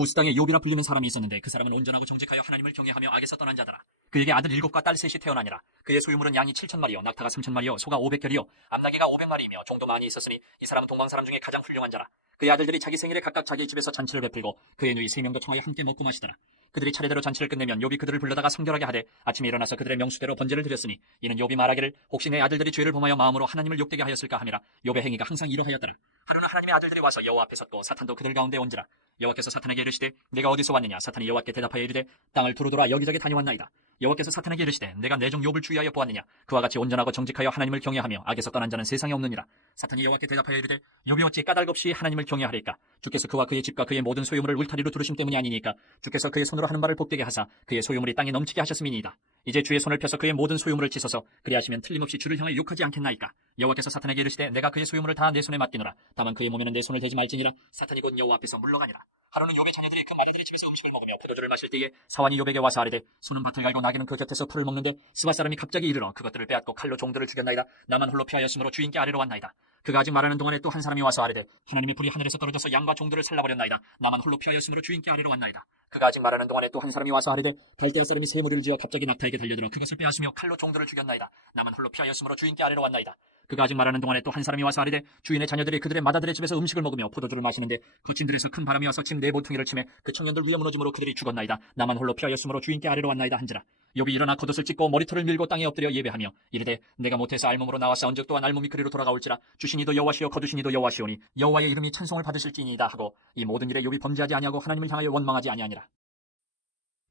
우스 땅에 욥이라 불리는 사람이 있었는데 그 사람은 온전하고 정직하여 하나님을 경외하며 악에서 떠난 자더라. 그에게 아들 7과 딸 7이 태어나니라. 그의 소유물은 양이 7,000마리요 낙타가 3,000마리요 소가 500결이요 암나귀가 500마리이며 종도 많이 있었으니 이 사람은 동방 사람 중에 가장 훌륭한 자라. 그의 아들들이 자기 생일에 각각 자기 집에서 잔치를 베풀고 그의 누이 3명도 청하여 함께 먹고 마시더라. 그들이 차례대로 잔치를 끝내면 욥이 그들을 불러다가 성결하게 하되 아침에 일어나서 그들의 명수대로 번제를 드렸으니 이는 욥이 말하기를 혹시 내 아들들이 죄를 범하여 마음으로 하나님을 욕되게 하였을까 함이라. 욥의 행위가 항상 이러하였더라. 하루는 하나님의 아들들이 와서 여호와 앞에 섰고 사탄도 그들 가운데 온지라. 여호와께서 사탄에게 이르시되 내가 어디서 왔느냐. 사탄이 여호와께 대답하여 이르되 땅을 두루 돌아 여기저기 다녀왔나이다. 여호와께서 사탄에게 이르시되 내가 내 종 욥을 주의하여 보았느냐. 그와 같이 온전하고 정직하여 하나님을 경외하며 악에서 떠난 자는 세상에 없느니라. 사탄이 여호와께 대답하여 이르되 욥이 어찌 까닭없이 하나님을 경외하리까. 주께서 그와 그의 집과 그의 모든 소유물을 울타리로 두르심 때문이 아니니까. 주께서 그의 손으로 하는 바를 복되게 하사 그의 소유물이 땅에 넘치게 하셨음이니이다. 이제 주의 손을 펴서 그의 모든 소유물을 치소서. 그리하시면 틀림없이 주를 향하여 욕하지 않겠나이까. 여호와께서 사탄에게 이르시되 내가 그의 소유물을 다 내 손에 맡기노라. 다만 그의 몸에는 내 손을 대지 말지니라. 사탄이 곧 여호와 앞에서 물러가니라. 하루는 욥의 자녀들이 그 마리들의 집에서 음식을 먹으며 포도주를 마실 때에 사환이 욥에게 와서 아뢰되 소는 밭을 갈고 나귀는 그 곁에서 풀을 먹는데 스바 사람이 갑자기 이르러 그것들을 빼앗고 칼로 종들을 죽였나이다. 나만 홀로 피하였으므로 주인께 아뢰러 왔나이다. 그가 아직 말하는 동안에 또 한 사람이 와서 아뢰되 하나님의 불이 하늘에서 떨어져서 양과 종들을 살라버렸나이다. 나만 홀로 피하였으므로 주인께 아뢰러 왔나이다. 그가 아직 말하는 동안에 또 한 사람이 와서 아뢰되 갈대아 사람이 새 무리를 지어 갑자기 낙타에게 달려들어 그것을 빼앗으며 칼로 종들을 죽였나이다. 나만 홀로 피하였으므로 주인께 아뢰러 왔나이다. 그가 아직 말하는 동안에 또 한 사람이 와서 아뢰되 주인의 자녀들이 그들의 맏아들의 집에서 음식을 먹으며 포도주를 마시는데 거친 들에서 큰 바람이 와서 집 네 모퉁이를 치매 그 청년들 위에 무너짐으로 그들이 죽었나이다. 나만 홀로 피하였으므로 주인께 아뢰러 왔나이다 한지라. 욥이 일어나 겉옷을 찢고 머리털을 밀고 땅에 엎드려 예배하며 이르되 내가 못해서 알몸으로 나와 싸운즉 또한 알몸이 그리로 돌아가올지라. 주신 이도 여호와시요 거두신 이도 여호와시오니 여호와의 이름이 찬송을 받으실지니이다 하고 이 모든 일에 욥이 범죄하지 아니하고 하나님을 향하여 원망하지 아니하니라.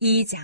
2장.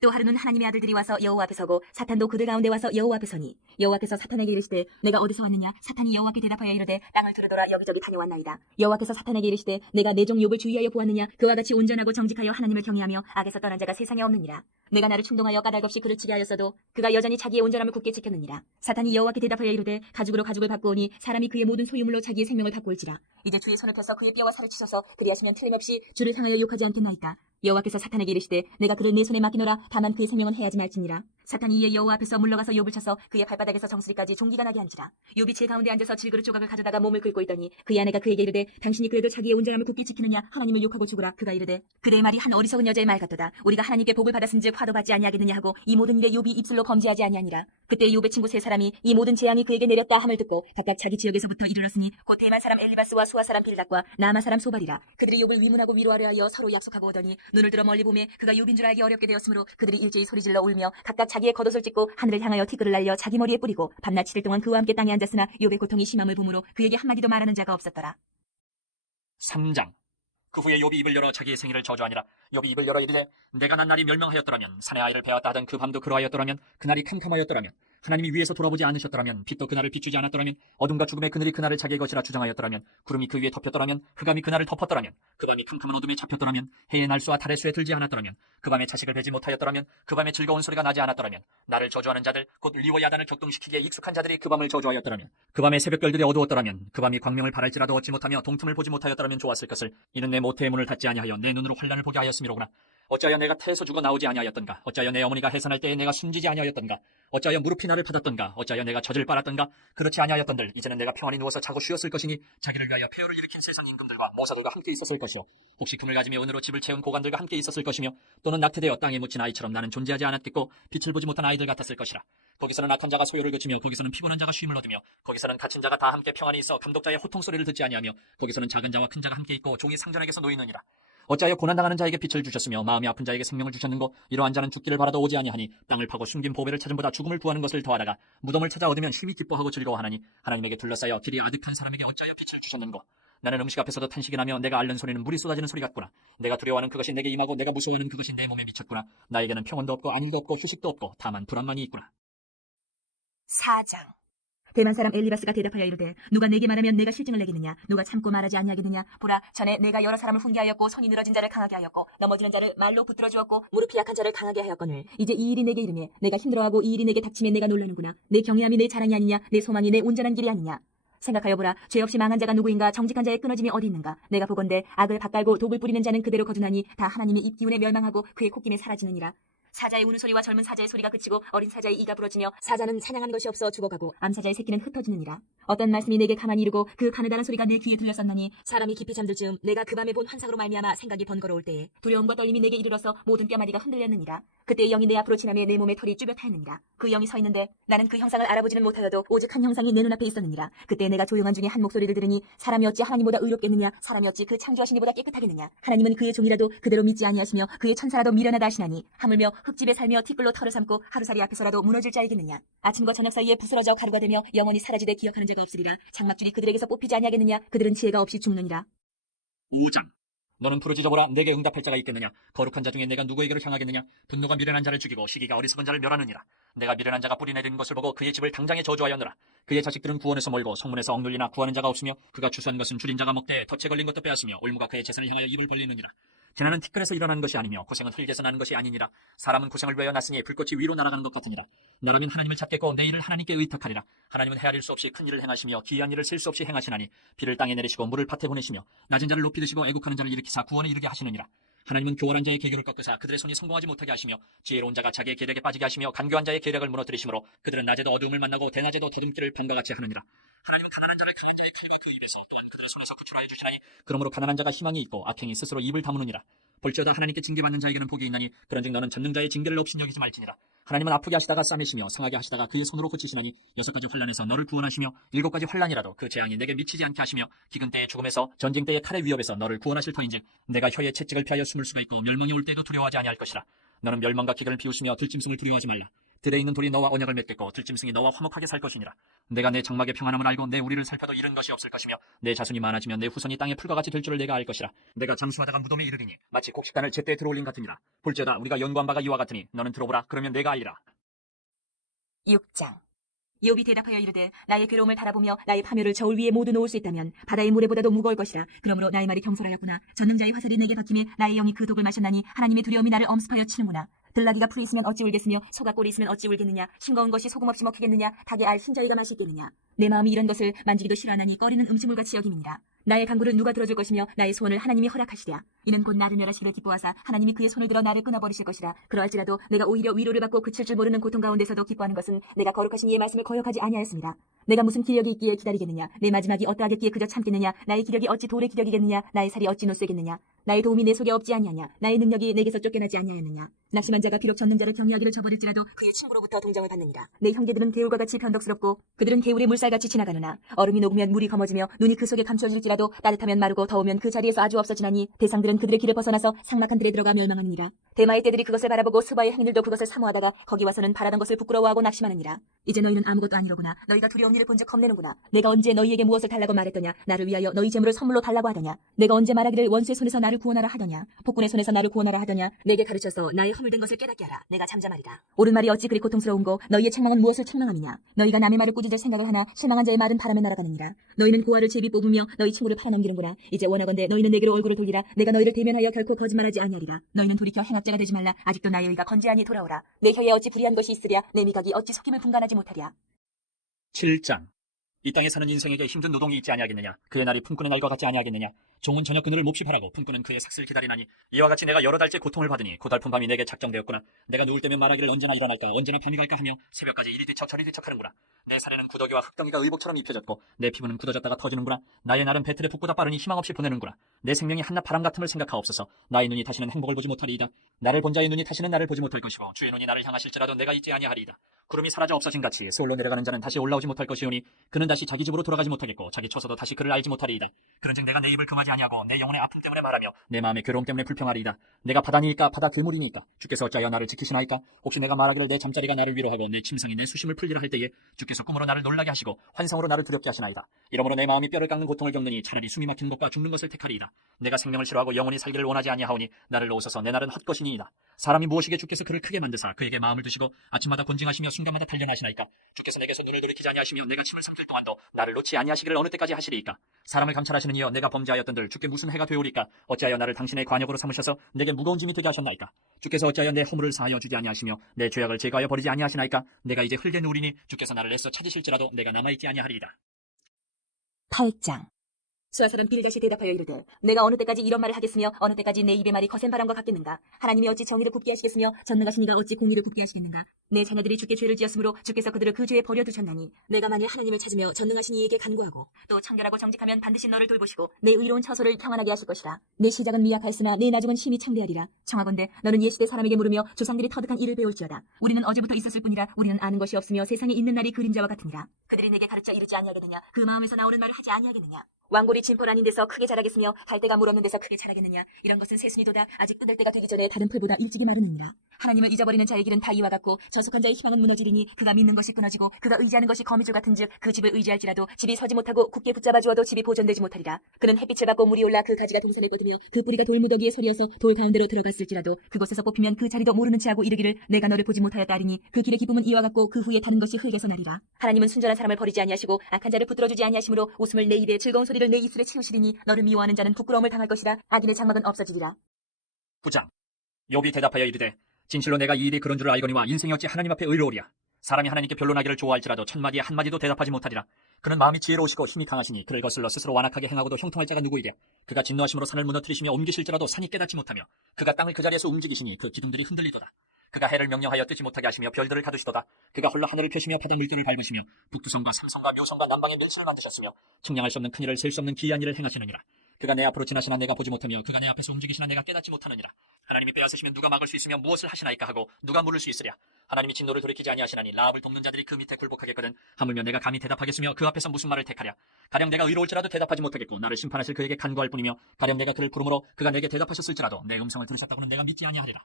또 하루는 하나님의 아들들이 와서 여호와 앞에 서고 사탄도 그들 가운데 와서 여호와 앞에 서니 여호와께서 사탄에게 이르시되 내가 어디서 왔느냐. 사탄이 여호와께 대답하여 이르되 땅을 두루 돌아 여기저기 다녀왔나이다. 여호와께서 사탄에게 이르시되 내가 내 종 욥을 주의하여 보았느냐. 그와 같이 온전하고 정직하여 하나님을 경외하며 악에서 떠난 자가 세상에 없느니라. 내가 나를 충동하여 까닭없이 그를 치게 하였어도 그가 여전히 자기의 온전함을 굳게 지켰느니라. 사탄이 여호와께 대답하여 이르되 가죽으로 가죽을 바꾸오니 사람이 그의 모든 소유물로 자기의 생명을 바꿀지라. 이제 주의 손을 펴서 그의 뼈와 살을 치소서. 그리하시면 틀림없이 주를 향하여 욕하지 않겠나이까. 여호와께서 사탄에게 이르시되 내가 그를 내 손에 맡기노라. 다만 그의 생명은 해하지 말지니라. 사탄이 이에 여호와 앞에서 물러가서 욥을 쳐서 그의 발바닥에서 정수리까지 종기가 나게 한지라. 욥이 제 가운데 앉아서 질그릇 조각을 가져다가 몸을 긁고 있더니 그의 아내가 그에게 이르되 당신이 그래도 자기의 온전함을 굳게 지키느냐. 하나님을 욕하고 죽으라. 그가 이르되 그대의 말이 한 어리석은 여자의 말 같도다. 우리가 하나님께 복을 받았은즉 화도 받지 아니하겠느냐 하고 이 모든 일에 욥이 입술로 범죄하지 아니하니라. 그때 욥의 친구 세 사람이 이 모든 재앙이 그에게 내렸다 함을 듣고 각각 자기 지역에서부터 이르렀으니 곧 대만 사람 엘리바스와 수아 사람 빌닷과 나아마 사람 소발이라. 그들이 욥을 위문하고 위로하려 하여 서로 약속하고 오더니 눈을 들어 멀리 보매 그가 욥인 줄 알기 어렵게 되었으므로 그들이 일제히 소리질러 울며 각각 자기의 겉옷을 찢고 하늘을 향하여 티끌을 날려 자기 머리에 뿌리고 밤낮 7일 동안 그와 함께 땅에 앉았으나 욥의 고통이 심함을 보므로 그에게 한마디도 말하는 자가 없었더라. 3장. 그 후에 욥이 입을 열어 자기의 생일을 저주하니라. 욥이 입을 열어 이르되 내가 난 날이 멸망하였더라면 산에 아이를 배웠다 하던 그 밤도 그러하였더라면 그날이 캄캄하였더라면 하나님이 위에서 돌아보지 않으셨더라면 빛도 그날을 비추지 않았더라면 어둠과 죽음의 그늘이 그날을 자기의 것이라 주장하였더라면 구름이 그 위에 덮였더라면 흑암이 그날을 덮었더라면 그 밤이 캄캄한 어둠에 잡혔더라면 해의 날수와 달의 수에 들지 않았더라면 그 밤에 자식을 베지 못하였더라면 그 밤에 즐거운 소리가 나지 않았더라면 나를 저주하는 자들 곧 리워 야단을 격동시키기에 익숙한 자들이 그 밤을 저주하였더라면 그 밤에 새벽별들이 어두웠더라면 그 밤이 광명을 바랄지라도 얻지 못하며 동틈을 보지 못하였더라면 좋았을 것을. 이는 내 모태의 문을 닫지 아니하여 내 눈으로 환란을 보게 하였음이로구나. 어찌하여 내가 태에서 죽어 나오지 아니하였던가. 어찌하여 내 어머니가 해산할 때에 내가 숨지지 아니하였던가. 어찌하여 무릎이 나를 받았던가. 어찌하여 내가 젖을 빨았던가. 그렇지 아니하였던들 이제는 내가 평안히 누워서 자고 쉬었을 것이니 자기를 위하여 폐허를 일으킨 세상 임금들과 모사들과 함께 있었을 것이요 혹시 금을 가지며 은으로 집을 채운 고관들과 함께 있었을 것이며 또는 낙태되어 땅에 묻힌 아이처럼 나는 존재하지 않았겠고 빛을 보지 못한 아이들 같았을 것이라. 거기서는 악한 자가 소요를 그치며 거기서는 피곤한 자가 쉼을 얻으며 거기서는 갇힌 자가 다 함께 평안히 있어 감독자의 호통 소리를 듣지 아니하며 거기서는 작은 자와 큰 자가 함께 있고 종이 상전에게서 놓이느니라. 어찌하여 고난당하는 자에게 빛을 주셨으며 마음이 아픈 자에게 생명을 주셨는고. 이러한 자는 죽기를 바라도 오지 아니하니 땅을 파고 숨긴 보배를 찾음보다 죽음을 구하는 것을 더하다가 무덤을 찾아 얻으면 심히 기뻐하고 즐거워하나니 하나님에게 둘러싸여 길이 아득한 사람에게 어찌하여 빛을 주셨는고. 나는 음식 앞에서도 탄식이 나며 내가 앓는 소리는 물이 쏟아지는 소리 같구나. 내가 두려워하는 그것이 내게 임하고 내가 무서워하는 그것이 내 몸에 미쳤구나. 나에게는 평온도 없고 안일도 없고 휴식도 없고 다만 불안만이 있구나. 4장. 대만 사람 엘리바스가 대답하여 이르되 누가 내게 말하면 내가 실증을 내겠느냐. 누가 참고 말하지 아니하겠느냐. 보라 전에 내가 여러 사람을 훈계하였고 손이 늘어진 자를 강하게 하였고 넘어지는 자를 말로 붙들어 주었고 무릎이 약한 자를 강하게 하였거늘 이제 이 일이 내게 이르매 내가 힘들어하고 이 일이 내게 닥치매 내가 놀라는구나. 내 경외함이 내 자랑이 아니냐. 내 소망이 내 온전한 길이 아니냐. 생각하여 보라. 죄 없이 망한 자가 누구인가. 정직한 자의 끊어짐이 어디 있는가. 내가 보건대 악을 밭갈고 독을 뿌리는 자는 그대로 거두나니 다 하나님의 입 기운에 멸망하고 그의 콧김에 사라지느니라. 사자의 우는 소리와 젊은 사자의 소리가 그치고 어린 사자의 이가 부러지며 사자는 사냥한 것이 없어 죽어가고 암사자의 새끼는 흩어지느니라. 어떤 말씀이 내게 가만히 이르고 그 가느다란 소리가 내 귀에 들렸었나니 사람이 깊이 잠들 즈음 내가 그 밤에 본 환상으로 말미암아 생각이 번거로울 때에 두려움과 떨림이 내게 이르러서 모든 뼈마디가 흔들렸느니라. 그때 영이 내 앞으로 지나며 내 몸에 털이 쭈뼛하였느니라. 그 영이 서 있는데 나는 그 형상을 알아보지는 못하여도 오직 한 형상이 내 눈앞에 있었느니라. 그때 내가 조용한 중에 한 목소리를 들으니 사람이 어찌 하나님보다 의롭겠느냐, 사람이 어찌 그 창조하신 이보다 깨끗하겠느냐. 하나님은 그의 종이라도 그대로 믿지 아니하시며 그의 천사라도 미련하다 하시나니 하물며 흙집에 살며 티끌로 털을 삼고 하루살이 앞에서라도 무너질 자이겠느냐. 아침과 저녁 사이에 부스러져 가루가 되며 영원히 사라지되 기억하는 자가 없으리라. 장막줄이 그들에게서 뽑히지 아니하겠느냐. 그들은 지혜가 없이 죽느니라. 5장. 너는 부르짖어보라. 내게 응답할 자가 있겠느냐. 거룩한 자 중에 내가 누구에게로 향하겠느냐. 분노가 미련한 자를 죽이고 시기가 어리석은 자를 멸하느니라. 내가 미련한 자가 뿌리 내리는 것을 보고 그의 집을 당장에 저주하였노라. 그의 자식들은 구원에서 멀고 성문에서 억눌리나 구하는 자가 없으며 그가 추수한 것은 줄인 자가 먹되 덫에 걸린 것도 빼앗으며 올무가 그의 재산을 향하여 입을 벌리느니라. 재난은 티끌에서 일어나는 것이 아니며 고생은 흙에서 나는 것이 아니니라. 사람은 고생을 위하여 났으니 불꽃이 위로 날아가는 것 같으니라. 나라면 하나님을 찾겠고 내 일을 하나님께 의탁하리라. 하나님은 헤아릴 수 없이 큰 일을 행하시며 기이한 일을 셀 수 없이 행하시나니 비를 땅에 내리시고 물을 밭에 보내시며 낮은 자를 높이 드시고 애국하는 자를 일으키사 구원에 이르게 하시느니라. 하나님은 교활한 자의 계교를 꺾으사 그들의 손이 성공하지 못하게 하시며 지혜로운 자가 자기의 계략에 빠지게 하시며 간교한 자의 계략을 무너뜨리시므로 그들은 낮에도 어두움을 만나고 대낮에도 더듬기를 밤과 같이 하느니라. 하나님은 가난한 자를 강한 자의 칼과 그 입에서 또한 그들의 손에서 구출하여 주시나니 그러므로 가난한 자가 희망이 있고 악행이 스스로 입을 다무느니라. 볼지어다 하나님께 징계받는 자에게는 복이 있나니 그런즉 너는 전능자의 징계를 업신여기지 말지니라. 하나님은 아프게 하시다가 싸매시며 상하게 하시다가 그의 손으로 고치시나니 6가지 환난에서 너를 구원하시며 7가지 환난이라도 그 재앙이 내게 미치지 않게 하시며 기근 때의 죽음에서 전쟁 때의 칼의 위협에서 너를 구원하실 터인즉 내가 혀의 채찍을 피하여 숨을 수가 있고 멸망이 올 때도 두려워하지 아니할 것이라. 너는 멸망과 기근을 비웃으며 들짐승을 두려워하지 말라. 들에 있는 돌이 너와 언약을 맺겠고 들짐승이 너와 화목하게 살 것이니라. 내가 내 장막의 평안함을 알고 내 우리를 살펴도 잃은 것이 없을 것이며 내 자손이 많아지면 내 후손이 땅의 풀과 같이 될 줄을 내가 알 것이라. 내가 장수하다가 무덤에 이르리니 마치 곡식단을 제때 들어올린 같으니라. 볼지어다 우리가 연구한 바가 이와 같으니 너는 들어보라. 그러면 내가 알리라. 6장. 욥이 대답하여 이르되 나의 괴로움을 바라보며 나의 파묘를 저울 위에 모두 놓을 수 있다면 바다의 모래보다도 무거울 것이라. 그러므로 나의 말이 경솔하였구나. 전능자의 화살이 내게 닿김에 나의 영이 그 독을 마셨나니 하나님의 두려움이 나를 엄습하여 치는구나. 들나귀가 풀이 있으면 어찌 울겠으며 소가 꼴이 있으면 어찌 울겠느냐. 싱거운 것이 소금 없이 먹히겠느냐. 닭의 알 흰저리가 맛있겠느냐. 내 마음이 이런 것을 만지기도 싫어하나니 꺼리는 음식물같이 여김이니라. 나의 간구를 누가 들어줄 것이며 나의 소원을 하나님이 허락하시랴. 이는 곧 나를 멸하시기를 기뻐하사 하나님이 그의 손을 들어 나를 끊어버리실 것이라. 그러할지라도 내가 오히려 위로를 받고 그칠 줄 모르는 고통 가운데서도 기뻐하는 것은 내가 거룩하신 이의 말씀을 거역하지 아니하였습니다. 내가 무슨 기력이 있기에 기다리겠느냐. 내 마지막이 어떠하겠기에 그저 참겠느냐. 나의 기력이 어찌 돌의 기력이겠느냐. 나의 살이 어찌 노쇠겠느냐. 나의 도움이 내 속에 없지 아니하냐. 나의 능력이 내게서 쫓겨나지 아니하였느냐. 낙심한 자가 비록 전능 자를 경외하기를 저버릴지라도 그의 친구로부터 동정을 받느니라. 내 형제들은 개울과 같이 변덕스럽고 그들은 개울의 물살같이 지나가느나. 얼음이 녹으면 물이 검어지며 눈이 그 속에 감추어질지라도 따뜻하면 마르고 더우면 그 자리에서 아주 없어지나니 대상들은 그들의 길을 벗어나서 삭막한 들에 들어가 멸망하느니라. 대마의 떼들이 그것을 바라보고 스바의 행인들도 그것을 사모하다가 거기 와서는 바라던 것을 부끄러워하고 낙심하느니라. 이제 너희는 아무것도 아니로구나. 너희가 두려운 일을 본즉 겁내는구나. 내가 언제 너희에게 무엇을 달라고 말했더냐. 나를 위하여 너희 재물을 선물로 달라고 하더냐. 내가 언제 말하기를 원수의 손에서 나를 구원하라 하더냐. 폭군의 손에서 나를 구원하라 하더냐. 내게 가르쳐서 나의 허물된 것을 깨닫게 하라. 내가 잠잠하리라. 옳은 말이 어찌 그리 고통스러운고 너희의 책망은 무엇을 책망함이냐. 너희가 남의 말을 꾸짖을 생각을 하나 실망한 자의 말은 바람에 날아가느니라. 너희는 고아를 제비 뽑으며 너희 친구를 팔아넘기는구나. 이제 원하건대 너희는 내게로 얼굴을 돌리라. 내가 너희를 대면하여 결코 거짓말하지 아니하리라. 너희는 돌이켜 행악자가 되지 말라. 아직도 나의 의가 건재하니 돌아오라. 내 혀에 어찌 불의한 것이 있으랴. 내 미각이 어찌 속임을 분간하지 못하랴. 7장. 이 땅에 사는 인생에게 힘든 노동이 있지 아니하겠느냐. 그의 날이 품꾼의 날과 같지 아니하겠느냐. 종은 저녁 그늘을 몹시 바라고 품꾼은 그의 삭슬 기다리나니 이와 같이 내가 여러 달째 고통을 받으니 고달픈 밤이 내게 작정되었구나. 내가 누울 때면 말하기를 언제나 일어날까 언제나 밤이 갈까 하며 새벽까지 이리 뒤척 저리 뒤척 하는구나. 내 살에는 구더기와 흙덩이가 의복처럼 입혀졌고 내 피부는 굳어졌다가 터지는구나. 나의 날은 배틀에 북보다 빠르니 희망 없이 보내는구나. 내 생명이 한낱 바람 같음을 생각하옵소서. 나의 눈이 다시는 행복을 보지 못하리이다. 나를 본 자의 눈이 다시는 나를 보지 못할 것이고 주의 눈이 나를 향하실지라도 내가 있지 아니하리이다. 구름이 사라져 없어진 같이 서울로 내려가는 자는 다시 올라오지 못할 것이오니 그는 다시 자기 집으로 돌아가지 못하겠고 자기 처소도 다시 그를 알지 못하리이다. 그런즉 내가 내 입을 금하지 아니하고 내 영혼의 아픔 때문에 말하며 내 마음의 괴로움 때문에 불평하리이다. 내가 바다니까 바다 괴물이니까 주께서 어찌하여 나를 지키시나이까. 혹시 내가 말하기를 내 잠자리가 나를 위로하고 내 침상이 내 수심을 풀리라 할 때에 주께서 꿈으로 나를 놀라게 하시고 환상으로 나를 두렵게 하시나이다. 이러므로 내 마음이 뼈를 깎는 고통을 겪느니 차라리 숨이 막히는 것과 죽는 것을 택하리이다. 내가 생명을 싫어하고 영원히 살기를 원하지 아니하오니 나를 놓으소서. 내 날은 헛것이니이다. 사람이 무엇이게 주께서 그를 크게 만드사 그에게 마음을 두시고 아침마다 곤징하시며 순간마다 단련하시나이까. 주께서 내게서 눈을 돌이키지 아니하시며 내가 침을 삼킬 동안도 나를 놓지 아니하시기를 어느 때까지 하시리이까. 사람을 감찰하시는 이여 내가 범죄하였던들 주께 무슨 해가 되오리까. 어찌하여 나를 당신의 관역으로 삼으셔서 내게 무거운 짐이 되게 하셨나이까. 주께서 어찌하여 내 허물을 사하여 주지 아니하시며 내 죄악을 제거하여 버리지 아니하시나이까. 내가 이제 흙에 누우리니 주께서 나를 애써 찾으실지라도 내가 남아있지 아니하리이다. 8장. 수아사는 빌다시 대답하여 이르되 내가 어느 때까지 이런 말을 하겠으며 어느 때까지 내 입의 말이 거센 바람과 같겠는가. 하나님이 어찌 정의를 굽게 하시겠으며 전능하신 이가 어찌 공의를 굽게 하시겠는가. 내 자녀들이 주께 죄를 지었으므로 주께서 그들을 그 죄에 버려두셨나니 내가 만일 하나님을 찾으며 전능하신 이에게 간구하고 또 청결하고 정직하면 반드시 너를 돌보시고 내 의로운 처소를 평안하게 하실 것이라. 내 시작은 미약하였으나 내 나중은 심히 창대하리라. 청하건대 너는 옛시대 사람에게 물으며 조상들이 터득한 일을 배울지어다. 우리는 어제부터 있었을 뿐이라 우리는 아는 것이 없으며 세상에 있는 날이 그림자와 같으니라. 그들이 내게 가르쳐 이르지 아니하겠느냐. 그 마음에서 나오는 말을 하지 아니하겠느냐. 왕골이 진포 아닌 데서 크게 자라겠으며 갈대가 물 없는 데서 크게 자라겠느냐. 이런 것은 새순이도다. 아직 뜯을 때가 되기 전에 다른 풀보다 일찍이 마르느니라. 하나님을 잊어버리는 자의 길은 다 이와 같고 저속한 자의 희망은 무너지리니 그가 믿는 것이 끊어지고 그가 의지하는 것이 거미줄 같은즉 그 집을 의지할지라도 집이 서지 못하고 굳게 붙잡아 주어도 집이 보존되지 못하리라. 그는 햇빛을 받고 물이 올라 그 가지가 동산에 뻗으며 그 뿌리가 돌무더기에 서리어서 돌 가운데로 들어갔을지라도 그곳에서 뽑히면 그 자리도 모르는 채하고 이르기를 내가 너를 보지 못하였다 하리니 그 길의 기쁨은 이와 같고 그 후에 타는 것이 흙에서 나리라. 하나님은 순전한 사람을 버리지 아니하시고 악한 자를 붙들어주지 아니하시므로 웃음을 내 입에 즐거운 소리를 내 입술에 채우시리니 너를 미워하는 자는 부끄러움을 당할 것이라. 악인의 장막은 없어지리라. 9장. 욥이 대답하여 이르되 진실로 내가 이 일이 그런 줄을 알거니와 인생이 어찌 하나님 앞에 의로우랴. 사람이 하나님께 변론하기를 좋아할지라도 천마디에 한마디도 대답하지 못하리라. 그는 마음이 지혜로우시고 힘이 강하시니 그를 거슬러 스스로 완악하게 행하고도 형통할 자가 누구이랴. 그가 진노하심으로 산을 무너뜨리시며 옮기실지라도 산이 깨닫지 못하며 그가 땅을 그 자리에서 움직이시니 그 기둥들이 흔들리도다. 그가 해를 명령하여 뜨지 못하게 하시며 별들을 가두시도다. 그가 홀로 하늘을 펴시며 바다 물결을 밟으시며 북두성과 삼성과 묘성과 남방의 멸치를 만드셨으며 측량할 수 없는 큰일을 셀 수 없는 기이한 일을 행하시느니라. 그가 내 앞으로 지나시나 내가 보지 못하며 그가 내 앞에서 움직이시나 내가 깨닫지 못하느니라. 하나님이 빼앗으시면 누가 막을 수 있으며 무엇을 하시나이까 하고 누가 물을 수 있으랴. 하나님이 진노를 돌이키지 아니하시나니 라합을 돕는 자들이 그 밑에 굴복하겠거든. 하물며 내가 감히 대답하겠으며 그 앞에서 무슨 말을 택하랴. 가령 내가 의로울지라도 대답하지 못하겠고 나를 심판하실 그에게 간구할 뿐이며 가령 내가 그를 부르므로 그가 내게 대답하셨을지라도 내 음성을 들으셨다고는 내가 믿지 아니하리라.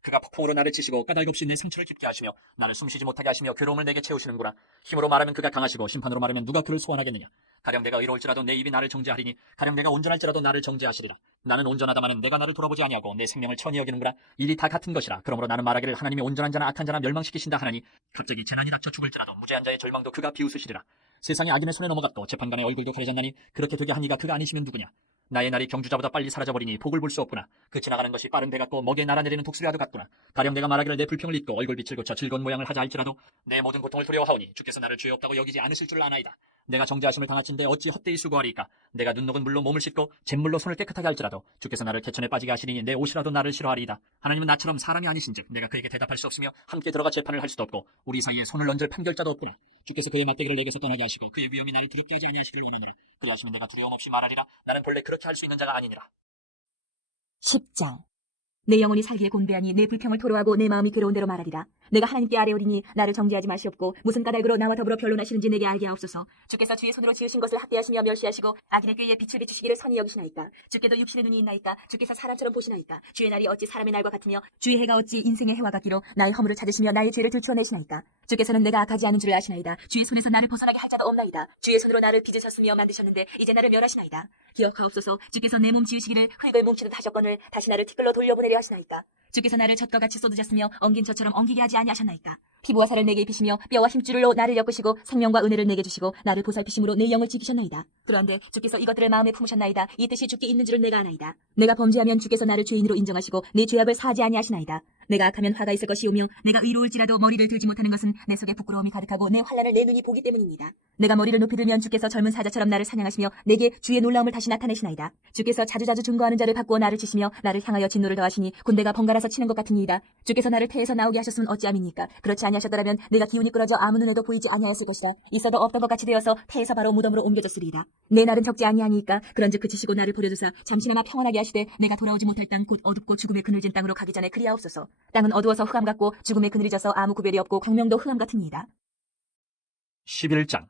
그가 폭풍으로 나를 치시고 까닭없이 내 상처를 깊게 하시며 나를 숨쉬지 못하게 하시며 괴로움을 내게 채우시는구나. 힘으로 말하면 그가 강하시고 심판으로 말하면 누가 그를 소환하겠느냐. 가령 내가 의로울지라도 내 입이 나를 정죄하리니 가령 내가 온전할지라도 나를 정죄하시리라. 나는 온전하다마는 내가 나를 돌아보지 아니하고 내 생명을 천히 여기는구나. 일이 다 같은 것이라. 그러므로 나는 말하기를 하나님이 온전한 자나 악한 자나 멸망시키신다 하나니 갑자기 재난이 닥쳐 죽을지라도 무죄한 자의 절망도 그가 비웃으시리라. 세상이 악인의 손에 넘어갔고 재판관의 얼굴도 가려졌나니 그렇게 되게 한 이가 그가 아니시면 누구냐. 나의 날이 경주자보다 빨리 사라져버리니 복을 볼 수 없구나. 그 지나가는 것이 빠른 배 같고 먹에 날아내리는 독수리와도 같구나. 가령 내가 말하기를 내 불평을 잊고 얼굴빛을 고쳐 즐거운 모양을 하자 할지라도 내 모든 고통을 두려워하오니 주께서 나를 죄 없다고 여기지 않으실 줄 아나이다. 내가 정죄하심을 당할진대 어찌 헛되이 수고하리까. 내가 눈 녹은 물로 몸을 씻고 잿물로 손을 깨끗하게 할지라도 주께서 나를 개천에 빠지게 하시리니 내 옷이라도 나를 싫어하리이다. 하나님은 나처럼 사람이 아니신즉 내가 그에게 대답할 수 없으며 함께 들어가 재판을 할 수도 없고 우리 사이에 손을 얹을 판결자도 없구나. 주께서 그의 맞대기를 내게서 떠나게 하시고 그의 위험이 나를 두렵게 하지 아니하시기를 원하노라. 그리하시면 내가 두려움 없이 말하리라. 나는 본래 그렇게 할 수 있는 자가 아니니라. 10장. 내 영혼이 살기에 곤배하니 내 불평을 토로하고 내 마음이 괴로운 대로 말하리라. 내가 하나님께 아뢰오리니 나를 정죄하지 마시옵고 무슨 까닭으로 나와 더불어 변론하시는지 내게 알게 하옵소서. 주께서 주의 손으로 지으신 것을 학대하시며 멸시하시고 악인의 꾀에 빛을 비추시기를 선히 여기시나이까. 주께도 육신의 눈이 있나이까. 주께서 사람처럼 보시나이까. 주의 날이 어찌 사람의 날과 같으며 주의 해가 어찌 인생의 해와 같기로 나의 허물을 찾으시며 나의 죄를 들추어내시나이까. 주께서는 내가 악하지 않은 줄을 아시나이다. 주의 손에서 나를 벗어나게 할 자도 없나이다. 주의 손으로 나를 빚으셨으며 만드셨는데 이제 나를 멸하시나이다. 기억하옵소서. 주께서 내 몸 지으시기를 흙을 뭉치듯 하셨거늘 다시 나를 티끌로 돌려보내려 하시나이까. 주께서 나를 젖과 같이 쏟으셨으며 엉긴 젖처럼 엉기게 하지 아니하셨나이까. 피부와 살을 내게 입히시며 뼈와 힘줄로 나를 엮으시고 생명과 은혜를 내게 주시고 나를 보살피심으로 내 영을 지키셨나이다. 그런데 주께서 이것들을 마음에 품으셨나이다. 이 뜻이 주께 있는 줄을 내가 아나이다. 내가 범죄하면 주께서 나를 죄인으로 인정하시고 내 죄악을 사하지 아니하시나이다. 내가 악하면 화가 있을 것이오며 내가 의로울지라도 머리를 들지 못하는 것은 내 속에 부끄러움이 가득하고 내 환난을 내 눈이 보기 때문입니다. 내가 머리를 높이 들면 주께서 젊은 사자처럼 나를 사냥하시며 내게 주의 놀라움을 다시 나타내시나이다. 주께서 자주자주 증거하는 자를 바꾸어 나를 치시며 나를 향하여 진노를 더하시니 군대가 번갈아서 치는 것 같으니이다. 주께서 나를 태에서 나오게 하셨으면 어찌함입니까? 그렇지 아니하셨더라면 내가 기운이 끊어져 아무 눈에도 보이지 아니하였을 것이다. 있어도 없던 것 같이 되어서 태에서 바로 무덤으로 옮겨졌으리이다. 내 날은 적지 아니하니까 그런즉 그치시고 나를 버려두사 잠시나마 평안하게 하시되 내가 돌아오지 못할 땅 곧 어둡고 죽음의 그늘진 땅으로 가기 전에 그리하옵소서. 땅은 어두워서 흑암 같고 죽음의 그늘이 져서 아무 구별이 없고 광명도 흑암 같으니이다. 11장.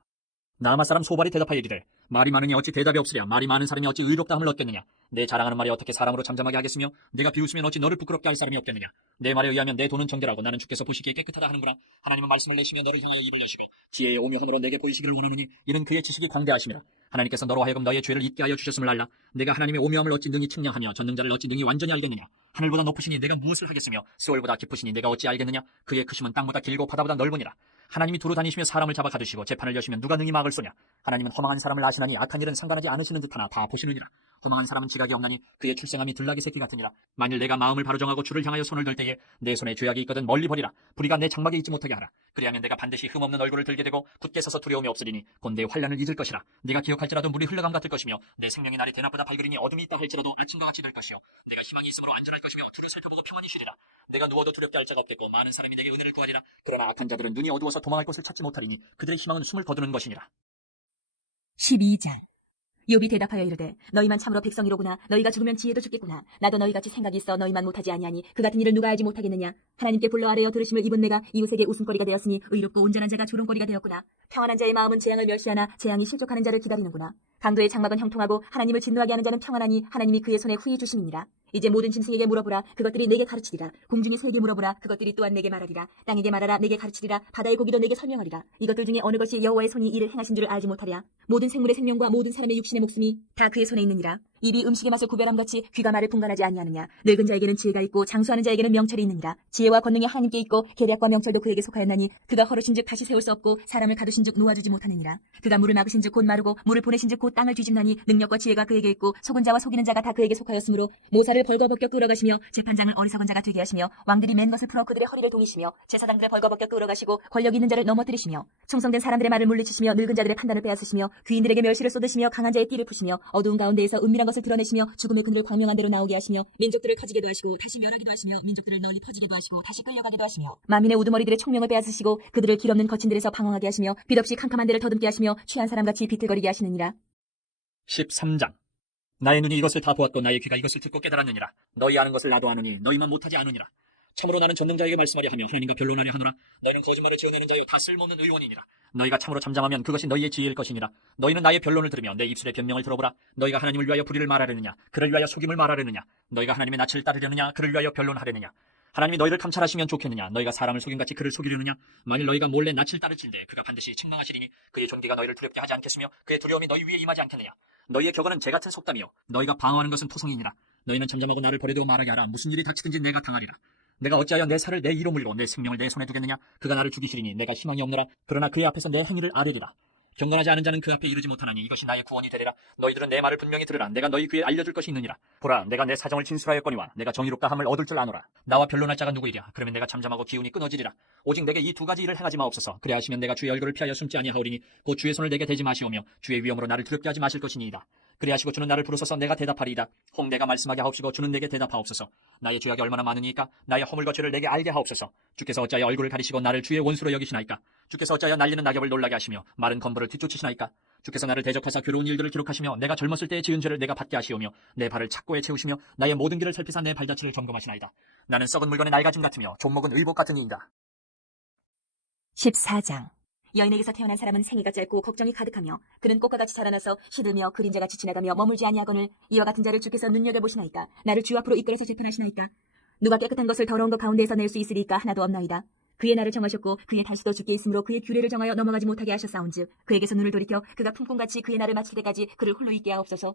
나아마 사람 소발이 대답하여 이르되 말이 많으니 어찌 대답이 없으랴. 말이 많은 사람이 어찌 의롭다함을 얻겠느냐. 내 자랑하는 말이 어떻게 사람으로 잠잠하게 하겠으며 내가 비웃으면 어찌 너를 부끄럽게 할 사람이 없겠느냐. 내 말에 의하면 내 돈은 정결하고 나는 주께서 보시기에 깨끗하다 하는구나. 하나님은 말씀을 내시며 너를 향하여 입을 여시고 지혜의 오묘함으로 내게 보이시기를 원하노니 이는 그의 지식이 광대하심이라. 하나님께서 너로 하여금 너의 죄를 잊게 하여 주셨음을 알라. 내가 하나님의 오묘함을 어찌 능히 측량하며 전능자를 어찌 능히 완전히 알겠느냐. 하늘보다 높으시니 내가 무엇을 하겠으며 스월보다 깊으시니 내가 어찌 알겠느냐. 그의 크심은 땅보다 길고 바다보다 넓으니라. 하나님이 두루 다니시며 사람을 잡아 가두시고 재판을 여시면 누가 능히 막을 쏘냐. 하나님은 허망한 사람을 아시나니 악한 일은 상관하지 않으시는 듯하나 다 보시느니라. 도망한 사람은 지각이 없나니 그의 출생함이 들나귀 새끼 같으니라. 만일 내가 마음을 바로 정하고 주를 향하여 손을 들 때에 내 손에 죄악이 있거든 멀리 버리라. 불의가 내 장막에 있지 못하게 하라. 그리하면 내가 반드시 흠없는 얼굴을 들게 되고 굳게 서서 두려움이 없으리니 곧 내 환난을 잊을 것이라. 내가 기억할지라도 물이 흘러감 같을 것이며 내 생명의 날이 대낮보다 밝으리니 어둠이 있다 할지라도 아침과 같이 될 것이요 내가 희망이 있으므로 안전할 것이며 두루 살펴보고 평안히 쉬리라. 내가 누워도 두렵게 할 자가 없겠고 많은 사람이 내게 은혜를 구하리라. 그러나 악한 자들은 눈이 어두워서 도망할 곳을 찾지 못하리니 그들의 희망은 숨을 거두는 것이니라. 12장. 욥이 대답하여 이르되 너희만 참으로 백성이로구나. 너희가 죽으면 지혜도 죽겠구나. 나도 너희같이 생각이 있어 너희만 못하지 아니하니 그 같은 일을 누가 알지 못하겠느냐. 하나님께 불러 아뢰어 들으심을 입은 내가 이웃에게 웃음거리가 되었으니 의롭고 온전한 자가 조롱거리가 되었구나. 평안한 자의 마음은 재앙을 멸시하나 재앙이 실족하는 자를 기다리는구나. 강도의 장막은 형통하고 하나님을 진노하게 하는 자는 평안하니 하나님이 그의 손에 후히 주심이니라. 이제 모든 짐승에게 물어보라. 그것들이 내게 가르치리라. 공중의 새에게 물어보라. 그것들이 또한 내게 말하리라. 땅에게 말하라. 내게 가르치리라. 바다의 고기도 내게 설명하리라. 이것들 중에 어느 것이 여호와의 손이 이를 행하신 줄을 알지 못하랴. 모든 생물의 생명과 모든 사람의 육신의 목숨이 다 그의 손에 있느니라. 입이 음식의 맛을 구별함같이 귀가 말을 분간하지 아니하느냐. 늙은 자에게는 지혜가 있고 장수하는 자에게는 명철이 있느니라. 지혜와 권능이 하나님께 있고 계략과 명철도 그에게 속하였나니 그가 허르신즉 다시 세울 수 없고 사람을 가두신즉 놓아주지 못하느니라. 그가 물을 막으신즉 곧 마르고 물을 보내신즉 곧 땅을 뒤집나니 능력과 지혜가 그에게 있고 속은 자와 속이는 자가 다 그에게 속하였으므로 모사를 벌거벗겨 끌어가시며 재판장을 어리석은 자가 되게 하시며 왕들이 맨 것을 풀어 그들의 허리를 동이시며 제사장들을 벌거벗겨 끌어가시고 권력 있는 자를 넘어뜨리시며 충성된 사람들의 말을 물리치시며 늙은 자들의 판단을 빼앗으시며 귀인들에게 멸시를 쏟으시며 강한 자의 띠를 푸시며 어두운 가운데에서 은밀한 것을 드러내시며 죽음의 그늘을 광명한 대로 나오게 하시며 민족들을 커지게도 하시고 다시 멸하기도 하시며 민족들을 널리 퍼지게도 하시고 다시 끌려가게도 하시며 만민의 우두머리들의 총명을 빼앗으시고 그들을 길없는 거친 들에서 방황하게 하시며 빛없이 캄캄한 데를 더듬게 하시며 취한 사람같이 비틀거리게 하시느니라. 13장. 나의 눈이 이것을 다 보았고 나의 귀가 이것을 듣고 깨달았느니라. 너희 아는 것을 나도 아노니 너희만 못하지 않으니라. 참으로 나는 전능자에게 말씀하려 하며 하나님과 변론하려 하노라. 너희는 거짓말을 지어내는 자요 다 쓸모없는 의원이니라. 너희가 참으로 잠잠하면 그것이 너희의 지혜일 것이니라. 너희는 나의 변론을 들으며 내 입술의 변명을 들어보라. 너희가 하나님을 위하여 불의를 말하려느냐 그를 위하여 속임을 말하려느냐. 너희가 하나님의 낯을 따르려느냐 그를 위하여 변론하려느냐. 하나님이 너희를 감찰하시면 좋겠느냐. 너희가 사람을 속임같이 그를 속이려느냐. 만일 너희가 몰래 낯을 따르칠때 그가 반드시 책망하시리니 그의 존귀가 너희를 두렵게 하지 않겠으며 그의 두려움이 너희 위에 임하지 않겠느냐. 너희의 격언은 재같은 속담이요 너희가 방어하는 것은 토성이니라. 너희는 잠잠하고 나를 버려두고 말하게 하라. 무슨 일이 닥치든지 내가 당하리라. 내가 어찌하여 내 살을 내 이로 물고 내 생명을 내 손에 두겠느냐. 그가 나를 죽이시리니 내가 희망이 없노라. 그러나 그의 앞에서 내 행위를 아뢰리라. 경건하지 않은 자는 그 앞에 이르지 못하나니 이것이 나의 구원이 되리라. 너희들은 내 말을 분명히 들으라. 내가 너희 귀에 알려줄 것이 있느니라. 보라, 내가 내 사정을 진술하였거니와 내가 정의롭다 함을 얻을 줄 아노라. 나와 변론할 자가 누구이랴. 그러면 내가 잠잠하고 기운이 끊어지리라. 오직 내게 이 두 가지 일을 행하지 마옵소서. 그래 하시면 내가 주의 얼굴을 피하여 숨지 아니하오리니 곧 주의 손을 내게 대지 마시오며 주의 위엄으로 나를 두렵게 하지 마실 것이니이다. 그래 하시고 주는 나를 부르소서. 내가 대답하리이다. 혹 내가 말씀하게 하옵시고 주는 내게 대답하옵소서. 나의 죄악이 얼마나 많으니까 나의 허물과 죄를 내게 알게 하옵소서. 주께서 어찌하여 얼굴을 가리시고 나를 주의 원수로 여기시나이까. 주께서 어찌하여 날리는 낙엽을 놀라게 하시며 마른 건물을 뒤쫓으시나이까. 주께서 나를 대적하사 괴로운 일들을 기록하시며 내가 젊었을 때의 지은 죄를 내가 받게 하시오며 내 발을 착고에 채우시며 나의 모든 길을 살피사 내 발자취를 점검하시나이다. 나는 썩은 물건의 낡아짐 같으며 좀먹은 의복 같은 이인가. 14장. 여인에게서 태어난 사람은 생애가 짧고 걱정이 가득하며 그는 꽃과 같이 자라나서 시들며 그림자같이 지나가며 머물지 아니하거늘 이와 같은 자를 주께서 눈여겨보시나이까. 나를 주 앞으로 이끌어서 재판하시나이까. 누가 깨끗한 것을 더러운 것 가운데에서 낼 수 있으리까. 하나도 없나이다. 그의 날을 정하셨고 그의 달수도 주께 있으므로 그의 규례를 정하여 넘어가지 못하게 하셨사온즉 그에게서 눈을 돌이켜 그가 품꾼같이 그의 날을 마칠 때까지 그를 홀로 있게 하옵소서.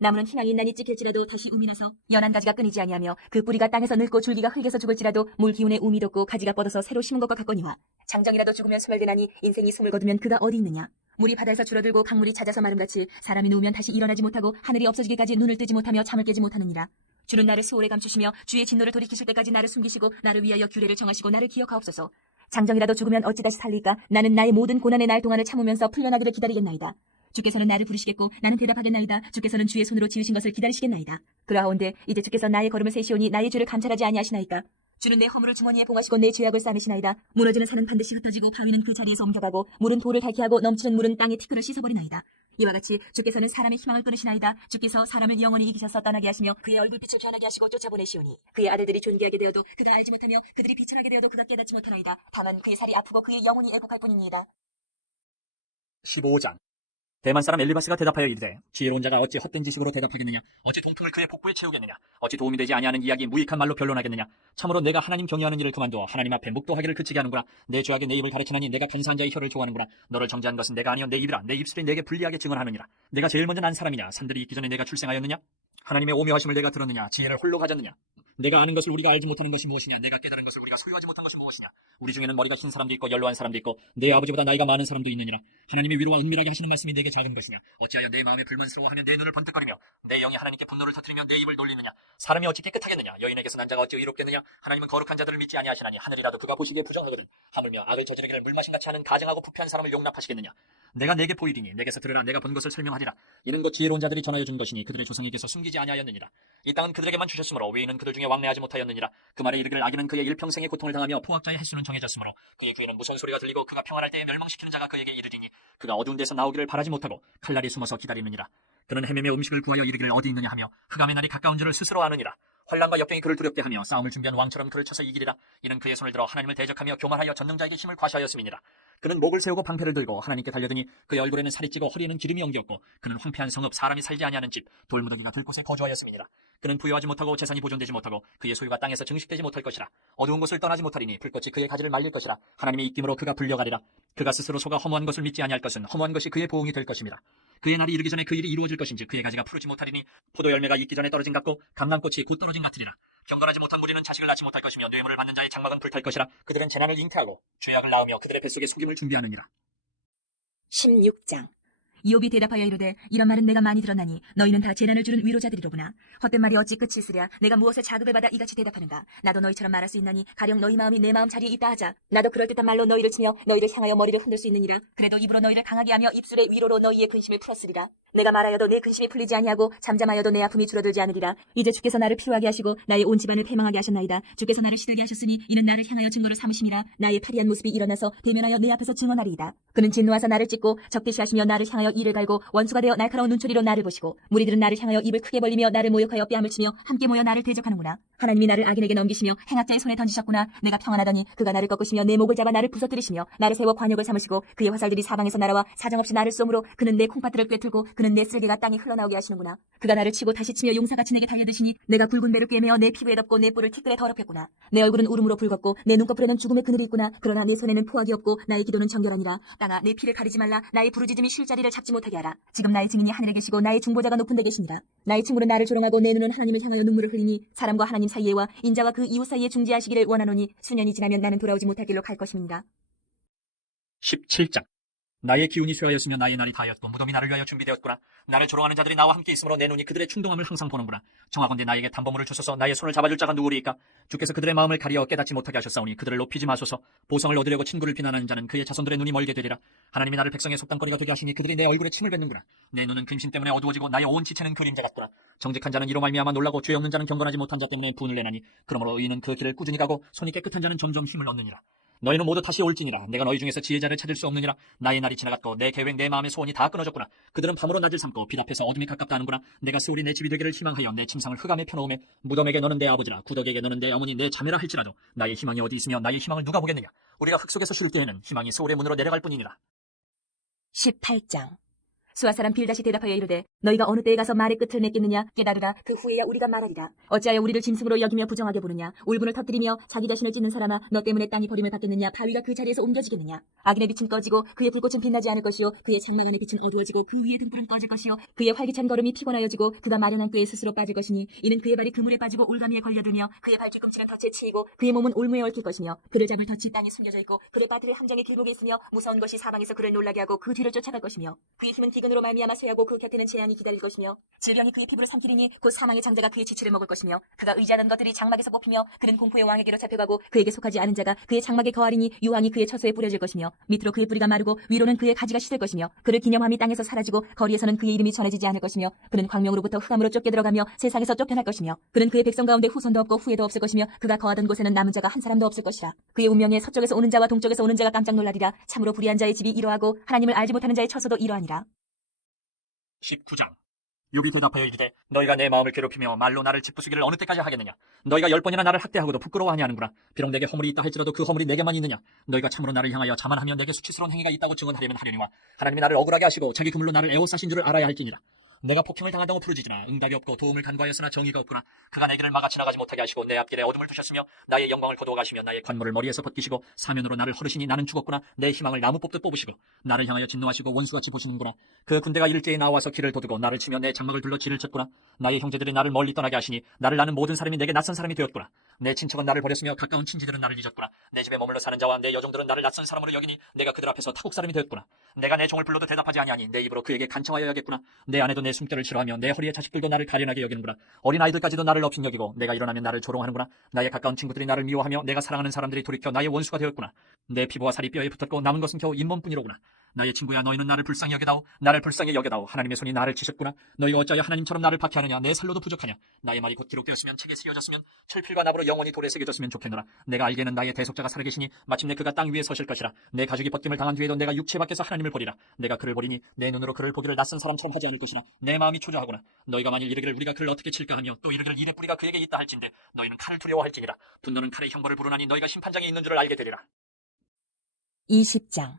나무는 희망이 있나니 찍힐지라도 다시 um이 나서 연한 가지가 끊이지 아니하며 그 뿌리가 땅에서 늙고 줄기가 흙에서 죽을지라도 물 기운에 um이 돋고 가지가 뻗어서 새로 심은 것과 같거니와 장정이라도 죽으면 소멸되나니 인생이 숨을 거두면 그가 어디 있느냐. 물이 바다에서 줄어들고 강물이 잦아서 마름같이 사람이 누우면 다시 일어나지 못하고 하늘이 없어지기까지 눈을 뜨지 못하며 잠을 깨지 못하느니라. 주는 나를 수월에 감추시며 주의 진노를 돌이키실 때까지 나를 숨기시고 나를 위하여 규례를 정하시고 나를 기억하옵소서. 장정이라도 죽으면 어찌 다시 살릴까. 나는 나의 모든 고난의 날 동안을 참으면서 풀려나기를 기다리겠나이다. 주께서는 나를 부르시겠고 나는 대답하겠나이다. 주께서는 주의 손으로 지으신 것을 기다리시겠나이다. 그러하온데 이제 주께서 나의 걸음을 세시오니 나의 죄를 감찰하지 아니하시나이까. 주는 내 허물을 주머니에 봉하시고 내 죄악을 싸매시나이다. 무너지는 산은 반드시 흩어지고 바위는 그 자리에서 옮겨가고 물은 돌을 닳게 넘치는 물은 땅의 티끌을 씻어버리나이다. 이와 같이 주께서는 사람의 희망을 끊으시나이다. 주께서 사람을 영원히 이기셔서 떠나게 하시며 그의 얼굴빛을 변하게 하시고 쫓아보내시오니 그의 아들들이 존귀하게 되어도 그가 알지 못하며 그들이 비천하게 되어도 그가 깨닫지 못하나이다. 다만 그의 살이 아프고 그의 영혼이 애곡할 뿐이니이다. 15장. 대만 사람 엘리바스가 대답하여 이르되 지혜로운 자가 어찌 헛된 지식으로 대답하겠느냐. 어찌 동풍을 그의 복부에 채우겠느냐. 어찌 도움이 되지 아니하는 이야기 무익한 말로 변론하겠느냐. 참으로 내가 하나님 경외하는 일을 그만두어 하나님 앞에 묵도하기를 그치게 하는구나. 내 죄악에 내 입을 가르치나니 내가 간사한 자의 혀를 좋아하는구나. 너를 정죄한 것은 내가 아니여 내 입이라. 내 입술이 내게 불리하게 증언하느니라. 내가 제일 먼저 난 사람이냐. 산들이 있기 전에 내가 출생하였느냐. 하나님의 오묘하심을 내가 들었느냐? 지혜를 홀로 가졌느냐? 내가 아는 것을 우리가 알지 못하는 것이 무엇이냐? 내가 깨달은 것을 우리가 소유하지 못한 것이 무엇이냐? 우리 중에는 머리가 흰 사람도 있고 연로한 사람도 있고 내 아버지보다 나이가 많은 사람도 있느니라. 하나님의 위로와 은밀하게 하시는 말씀이 내게 작은 것이냐? 어찌하여 내 마음에 불만스러워하며 내 눈을 번뜩거리며 내 영이 하나님께 분노를 터뜨리며 내 입을 놀리느냐? 사람이 어찌 깨끗하겠느냐? 여인에게서 난 자가 어찌 의롭겠느냐? 하나님은 거룩한 자들을 믿지 아니하시나니 하늘이라도 그가 보시기에 부정하거든. 하물며 악을 저지르기를 물마심같이 하는 가증하고 부패한 사람을 용납하시겠느냐? 내가 내게 보이리니 내게서 들으라. 내가 본 것을 설명하리라. 이는 곧 지혜로운 자들이 전하여 준 것이니 그들의 조상에게서 숨기지 아니하였느니라. 이 땅은 그들에게만 주셨으므로 외인은 그들 중에 왕래하지 못하였느니라. 그 말에 이르기를 악인은 그의 일평생의 고통을 당하며 포악자의 횟수는 정해졌으므로 그의 귀에는 무서운 소리가 들리고 그가 평안할 때에 멸망시키는 자가 그에게 이르리니 그가 어두운 데서 나오기를 바라지 못하고 칼날이 숨어서 기다리느니라. 그는 헤매며 음식을 구하여 이르기를 어디 있느냐 하며 흑암의 날이 가까운 줄을 스스로 아느니라. 환난과 역경이 그를 두렵게 하며 싸움을 준비한 왕처럼 그를 쳐서 이기리라. 이는 그의 손을 들어 하나님을 대적하며 교만하여 전능자에게 힘을 과시하였음이니라. 그는 목을 세우고 방패를 들고 하나님께 달려드니 그의 얼굴에는 살이 찌고 허리에는 기름이 엉겼고 그는 황폐한 성읍 사람이 살지 아니하는 집 돌무더기가 들 곳에 거주하였음이니라. 그는 부유하지 못하고 재산이 보존되지 못하고 그의 소유가 땅에서 증식되지 못할 것이라. 어두운 곳을 떠나지 못하리니 불꽃이 그의 가지를 말릴 것이라. 하나님의 입김으로 그가 불려가리라. 그가 스스로 속아 허무한 것을 믿지 아니할 것은 허무한 것이 그의 보응이 될 것입니다. 그의 날이 이르기 전에 그 일이 이루어질 것인지 그의 가지가 푸르지 못하리니 포도 열매가 익기 전에 떨어진 같고 감람꽃이 곧 떨어진 같으리라. 경건하지 못한 무리는 자식을 낳지 못할 것이며 뇌물을 받는 자의 장막은 불탈 것이라. 그들은 재난을 잉태하고 죄악을 낳으며 그들의 뱃속에 속임을 준비하느니라. 16장. 이욥이 대답하여 이르되 이런 말은 내가 많이 들었나니 너희는 다 재난을 주는 위로자들이로구나. 헛된 말이 어찌 끝이 있으랴. 내가 무엇에 자극을 받아 이같이 대답하는가. 나도 너희처럼 말할 수 있나니 가령 너희 마음이 내 마음 자리에 있다 하자. 나도 그럴듯한 말로 너희를 치며 너희를 향하여 머리를 흔들 수 있느니라. 그래도 입으로 너희를 강하게 하며 입술의 위로로 너희의 근심을 풀었으리라. 내가 말하여도 내 근심이 풀리지 아니하고 잠잠하여도 내 아픔이 줄어들지 않으리라. 이제 주께서 나를 피로하게 하시고 나의 온 집안을 패망하게 하셨나이다. 주께서 나를 시들게 하셨으니 이는 나를 향하여 증거로 삼으심이라. 나의 파리한 모습이 일어나서 대면하여 내 앞에서 증언하리이다. 그는 진노하사 나를 찢고 적대시하시며 나를 향하여 이를 갈고 원수가 되어 날카로운 눈초리로 나를 보시고 무리들은 나를 향하여 입을 크게 벌리며 나를 모욕하여 뺨을 치며 함께 모여 나를 대적하는구나. 하나님이 나를 악인에게 넘기시며 행악자의 손에 던지셨구나. 내가 평안하더니 그가 나를 꺾으시며 내 목을 잡아 나를 부서뜨리시며 나를 세워 관역을 삼으시고 그의 화살들이 사방에서 날아와 사정없이 나를 쏘므로 그는 내 콩팥들을 꿰뚫고 그는 내 쓸개가 땅에 흘러나오게 하시는구나. 그가 나를 치고 다시 치며 용사같이 내게 달려드시니 내가 굵은 배를 꿰매어 내 피부에 덮고 내 뿔을 티끌에 더럽혔구나. 내 얼굴은 울음으로 붉었고 내 눈꺼풀에는 죽음의 그늘이 있구나. 그러나 내 손에는 포악이 없고 나의 기도는 정결하니라. 땅아 내 피를 가리지 말라. 나의 부르짖음이 쉴 자리를 잡지 못하게 하라. 지금 나의 증인이 하늘에 계시고 나의 중보자가 높은 데 계시니라. 나의 친구는 나를 조롱하고 내 눈은 하나님을 향하여 눈물을 흘리니 사람과 하나님 사이에와 인자와 그 이웃 사이에 중재하시기를 원하노니 수년이 지나면 나는 돌아오지 못할 길로 갈 것임이니라. 17장. 나의 기운이 쇠하였으며 나의 날이 다하였고 무덤이 나를 위하여 준비되었구나. 나를 조롱하는 자들이 나와 함께 있으므로 내 눈이 그들의 충동함을 항상 보는구나. 정하건대 나에게 담보물을 주소서. 나의 손을 잡아줄 자가 누구리이까. 주께서 그들의 마음을 가리어 깨닫지 못하게 하셨사오니 그들을 높이지 마소서. 보성을 얻으려고 친구를 비난하는 자는 그의 자손들의 눈이 멀게 되리라. 하나님이 나를 백성의 속담거리가 되게 하시니 그들이 내 얼굴에 침을 뱉는구나. 내 눈은 근심 때문에 어두워지고 나의 온 지체는 그림자 같구나. 정직한 자는 이로 말미암아 놀라고 죄 없는 자는 경건하지 못한 자 때문에 분을 내나니 그러므로 의인은 그 길을 꾸준히 가고 손이 깨끗한 자는 점점 힘을 얻느니라. 너희는 모두 다시 올지니라. 내가 너희 중에서 지혜자를 찾을 수 없느니라. 나의 날이 지나갔고 내 계획 내 마음의 소원이 다 끊어졌구나. 그들은 밤으로 낮을 삼고 빛 앞에서 어둠이 가깝다 하는구나. 내가 스올이 내 집이 되기를 희망하여 내 침상을 흑암에 펴놓음에 무덤에게 너는 내 아버지라 구덕에게 너는 내 어머니 내 자매라 할지라도 나의 희망이 어디 있으며 나의 희망을 누가 보겠느냐. 우리가 흙 속에서 쉴 때에는 희망이 스올의 문으로 내려갈 뿐이니라. 18장. 수아 사람 빌다시 대답하여 이르되 너희가 어느 때에 가서 말의 끝을 맺겠느냐. 깨달으라. 그 후에야 우리가 말하리라. 어찌하여 우리를 짐승으로 여기며 부정하게 보느냐. 울분을 터뜨리며 자기 자신을 찢는 사람아 너 때문에 땅이 버림을 받겠느냐. 바위가 그 자리에서 옮겨지겠느냐. 악인의 빛은 꺼지고 그의 불꽃은 빛나지 않을 것이요 그의 장막 안의 빛은 어두워지고 그 위에 등불은 꺼질 것이요 그의 활기찬 걸음이 피곤하여지고 그가 마련한 꾀에 스스로 빠질 것이니 이는 그의 발이 그물에 빠지고 올가미에 걸려들며 그의 발 뒤꿈치는 덫에 치이고 그의 몸은 올무에 얽힐 것이며 그를 잡을 덫이 땅에 숨겨져 있고 그의 빠들의 함정의 길목에 있으며 무서운 것이 사방에서 그를 놀라게 하고 그 뒤를 쫓아갈 것이며 그의 힘은 기근으로 말미암아 쇠하고 그 곁에는 재앙이 기다릴 것이며 질병이 그의 피부를 삼키리니 곧 사망의 장자가 그의 지체를 먹을 것이며 그가 의지하는 것들이 장막에서 뽑히며 그는 공포의 왕에게로 잡혀가고 그에게 속하지 않은 자가 그의 장막에 거하리니 유황이 그의 처소에 뿌려질 것이며 밑으로 그의 뿌리가 마르고 위로는 그의 가지가 시들 것이며 그를 기념함이 땅에서 사라지고 거리에서는 그의 이름이 전해지지 않을 것이며 그는 광명으로부터 흑암으로 쫓겨 들어가며 세상에서 쫓겨날 것이며 그는 그의 백성 가운데 후손도 없고 후예도 없을 것이며 그가 거하던 곳에는 남은 자가 한 사람도 없을 것이라. 그의 운명에 서쪽에서 오는 자와 동쪽에서 오는 자가 깜짝 놀라리라. 참으로 불의한 자의 집이 이러하고 하나님을 알지 못하는 자의 처소도 이러하니라. 19장. 욥이 대답하여 이르되 너희가 내 마음을 괴롭히며 말로 나를 짓부수기를 어느 때까지 하겠느냐. 너희가 10번이나 나를 학대하고도 부끄러워하니 하는구나. 비록 내게 허물이 있다 할지라도 그 허물이 내게만 있느냐. 너희가 참으로 나를 향하여 자만하며 내게 수치스러운 행위가 있다고 증언하려면 하려니와 하나님이 나를 억울하게 하시고 자기 그물로 나를 에워싸신 줄을 알아야 할지니라. 내가 폭행을 당한다고 부르짖으나 응답이 없고 도움을 간구하였으나 정의가 없구나. 그가 내 길을 막아 지나가지 못하게 하시고 내 앞길에 어둠을 두셨으며 나의 영광을 거두어 가시며 나의 관모를 머리에서 벗기시고 사면으로 나를 허르시니 나는 죽었구나. 내 희망을 나무 뽑듯 뽑으시고 나를 향하여 진노하시고 원수같이 보시는구나. 그 군대가 일제히 나와서 길을 도두고 나를 치며 내 장막을 둘러 지를 쳤구나. 나의 형제들이 나를 멀리 떠나게 하시니 나를 나는 모든 사람이 내게 낯선 사람이 되었구나. 내 친척은 나를 버렸으며 가까운 친지들은 나를 잊었구나. 내 집에 머물러 사는 자와 내 여종들은 나를 낯선 사람으로 여기니 내가 그들 앞에서 타국 사람이 되었구나. 내가 내 종을 불러도 대답하지 아니하니 내 입으로 그에게 간청하여야겠구나. 내 아내도 내 숨결을 싫어하며 내 허리의 자식들도 나를 가련하게 여기는구나. 어린아이들까지도 나를 업신여기고 내가 일어나면 나를 조롱하는구나. 나의 가까운 친구들이 나를 미워하며 내가 사랑하는 사람들이 돌이켜 나의 원수가 되었구나. 내 피부와 살이 뼈에 붙었고 남은 것은 겨우 잇몸뿐이로구나. 나의 친구야, 너희는 나를 불쌍히 여겨다오. 나를 불쌍히 여겨다오. 하나님의 손이 나를 치셨구나. 너희가 어찌하여 하나님처럼 나를 박해하느냐. 내 살로도 부족하냐. 나의 말이 곧 기록되었으면 책에 쓰여졌으면 철필과 나무로 영원히 돌에 새겨졌으면 좋겠노라. 내가 알기에는 나의 대속자가 살아계시니 마침내 그가 땅 위에 서실 것이라. 내 가죽이 벗김을 당한 뒤에도 내가 육체 밖에서 하나님을 보리라. 내가 그를 보리니 내 눈으로 그를 보기를 낯선 사람처럼 하지 않을 것이나 내 마음이 초조하구나. 너희가 만일 이르기를 우리가 그를 어떻게 칠까 하며 또 이르기를 이래 뿌리가 그에게 있다 할진대 너희는 칼을 두려워할지니라. 분노는 칼의 형벌을 부르나니 너희가 심판장에 있는 줄을 알게 되리라. 20장.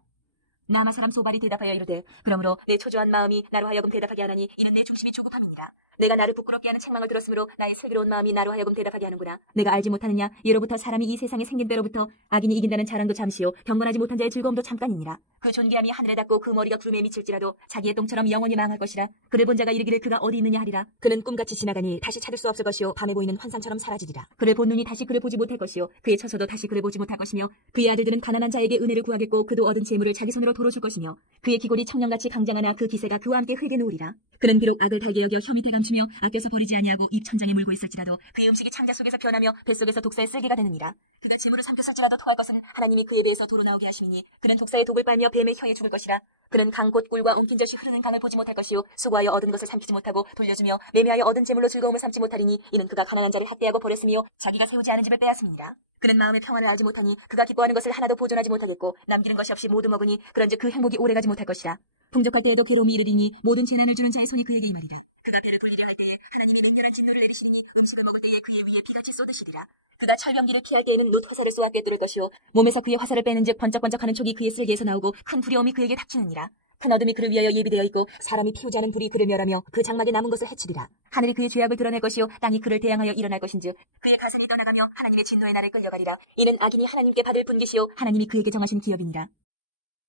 나마 사람 소발이 대답하여 이르되 그러므로 내 초조한 마음이 나로 하여금 대답하게 하나니 이는 내 중심이 조급함이니라. 내가 나를 부끄럽게 하는 책망을 들었으므로 나의 슬기로운 마음이 나로 하여금 대답하게 하는구나. 내가 알지 못하느냐. 예로부터 사람이 이 세상에 생긴 때로부터 악인이 이긴다는 자랑도 잠시요 경건하지 못한 자의 즐거움도 잠깐이니라. 그 존귀함이 하늘에 닿고 그 머리가 구름에 미칠지라도 자기의 똥처럼 영원히 망할 것이라. 그를 본 자가 이르기를 그가 어디 있느냐 하리라. 그는 꿈같이 지나가니 다시 찾을 수 없을 것이요 밤에 보이는 환상처럼 사라지리라. 그를 본 눈이 다시 그를 보지 못할 것이요 그의 처소도 다시 그를 보지 못할 것이며 그의 아들들은 가난한 자에게 은혜를 구하겠고 그도 얻은 재물을 자기 손으로 도로 줄 것이며 그의 기골이 청년같이 강장하나 그 기세가 그와 함께 흙에 누우리라. 그는 비록 악을 달게 여겨 혀 밑에 감추며 아껴서 버리지 아니하고 입 천장에 물고 있을지라도 그의 음식이 창자 속에서 변하며 뱃속에서 독사의 쓸개가 되느니라. 그가 재물을 삼켰을지라도 토할 것은 하나님이 그의 배에서 도로 나오게 하심이니 그는 독사의 독을 빨며 뱀의 혀에 죽을 것이라. 그는 강 곧 꿀과 엉킨 젖이 흐르는 강을 보지 못할 것이요 수고하여 얻은 것을 삼키지 못하고 돌려주며 매매하여 얻은 재물로 즐거움을 삼지 못하리니 이는 그가 가난한 자를 학대하고 버렸으며 자기가 세우지 않은 집을 빼앗습니다. 그는 마음의 평안을 알지 못하니 그가 기뻐하는 것을 하나도 보존하지 못하겠고 남기는 것이 없이 모두 먹으니 그런즉 그 행복이 오래가지 못할 것이라. 풍족할 때에도 괴로움이 이르리니 모든 재난을 주는 자의 손이 그에게 임하리라. 그가 배를 불리려 할 때에 하나님이 맹렬한 진노를 내리시니 음식을 먹을 때에 그의 위에 비같이 쏟으시리라. 그가 철병기를 피할 때에는 놋 화살을 쏘아 꿰뚫을 것이요 몸에서 그의 화살을 빼는즉 번쩍번쩍하는 촉이 그의 쓸개에서 나오고 큰 두려움이 그에게 닥치느니라. 큰 어둠이 그를 위하여 예비되어 있고 사람이 피우지 않은 불이 그를 멸하며 그 장막에 남은 것을 해치리라. 하늘이 그의 죄악을 드러낼 것이요 땅이 그를 대항하여 일어날 것인즉 그의 가슴이 떠나가며 하나님의 진노의 날을 끌려가리라. 이는 악인이 하나님께 받을 분깃이요 하나님이 그에게 정하신 기업이니라.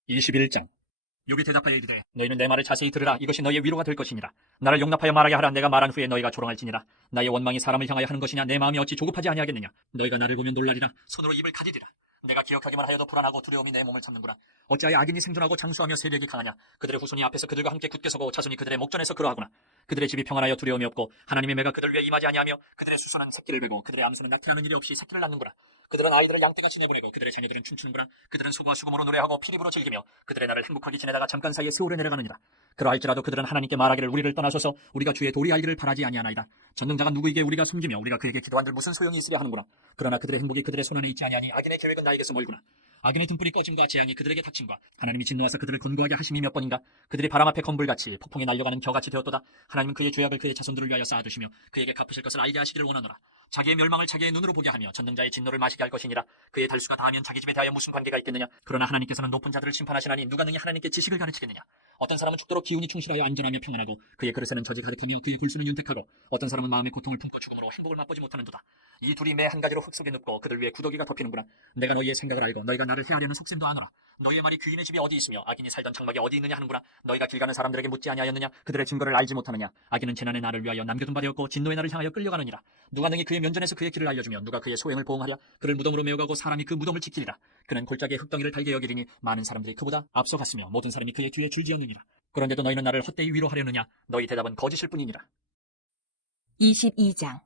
21장. 욥이 대답하여 이르되 너희는 내 말을 자세히 들으라. 이것이 너희의 위로가 될 것이니라. 나를 용납하여 말하게 하라. 내가 말한 후에 너희가 조롱할지니라. 나의 원망이 사람을 향하여 하는 것이냐. 내 마음이 어찌 조급하지 아니하겠느냐. 너희가 나를 보면 놀라리라. 손으로 입을 가리리라. 내가 기억하기만 하여도 불안하고 두려움이 내 몸을 찾는구나. 어찌하여 악인이 생존하고 장수하며 세력이 강하냐. 그들의 후손이 앞에서 그들과 함께 굳게 서고 자손이 그들의 목전에서 그러하구나. 그들의 집이 평안하여 두려움이 없고 하나님의 매가 그들 위에 임하지 아니하며 그들의 수소는 새끼를 베고 그들의 암수는 낙태하는 일이 없이 새끼를 낳는구나. 그들은 아이들을 양떼같이 내보내고 그들의 자녀들은 춤추는구나. 그들은 소가 수금으로 노래하고 피립으로 즐기며 그들의 날을 행복하게 지내다가 잠깐 사이에 세월에 내려가느니라. 그러할지라도 그들은 하나님께 말하기를 우리를 떠나소서 우리가 주의 도리 알기를 바라지 아니하나이다. 전능자가 누구에게 우리가 숨기며 우리가 그에게 기도한들 무슨 소용이 있으랴 하는구나. 그러나 그들의 행복이 그들의 손안에 있지 아니하니 악인의 계획은 나에게서 멀구나. 악인의 등불이 꺼짐과 재앙이 그들에게 닥침과 하나님이 진노하사 그들을 권고하게 하심이 몇 번인가. 그들이 바람 앞에 건불같이 폭풍에 날려가는 겨같이 되었도다. 하나님은 그의 죄악을 그의 자손들을 위하여 쌓아두시며 그에게 갚으실 것을 알게 하시기를 원하노라. 자기의 멸망을 자기의 눈으로 보게 하며 전능자의 진노를 마시게 할 것이니라. 그의 달수가 다하면 자기 집에 대하여 무슨 관계가 있겠느냐. 그러나 하나님께서는 높은 자들을 심판하시나니 누가 능히 하나님께 지식을 가르치겠느냐. 어떤 사람은 죽도록 기운이 충실하여 안전하며 평안하고 그의 그릇에는 젖이 가득하며 그의 골수는 윤택하고 어떤 사람은 마음의 고통을 품고 죽음으로 행복을 맛보지 못하는도다. 이 둘이 매 한 가지로 흙 속에 눕고 그들 위에 구더기가 덮이는구나. 내가 너희의 생각을 알고 너희가 나를 해하려는 속셈도 아노라. 너희의 말이 귀인의 집이 어디 있으며 악인이 살던 장막이 어디 있느냐 하는구나. 너희가 길 가는 사람들에게 묻지 아니하였느냐. 그들의 증거를 알지 못하느냐. 악인은 재난의 날을 위하여 남겨둔 바 되었고 진노의 날을 향하여 끌려가느니라. 누가 능히 그의 면전에서 그의 길을 알려주며 누가 그의 소행을 보응하랴. 그를 무덤으로 메어가고 사람이 그 무덤을 지키리라. 그는 골짜기에 흙덩이를 달게 여기리니 많은 사람들이 그보다 앞서갔으며 모든 사람이 그의 뒤에 줄지었느니라. 그런데도 너희는 나를 헛되이 위로하려느냐. 너희 대답은 거짓일 뿐이니라. 22장.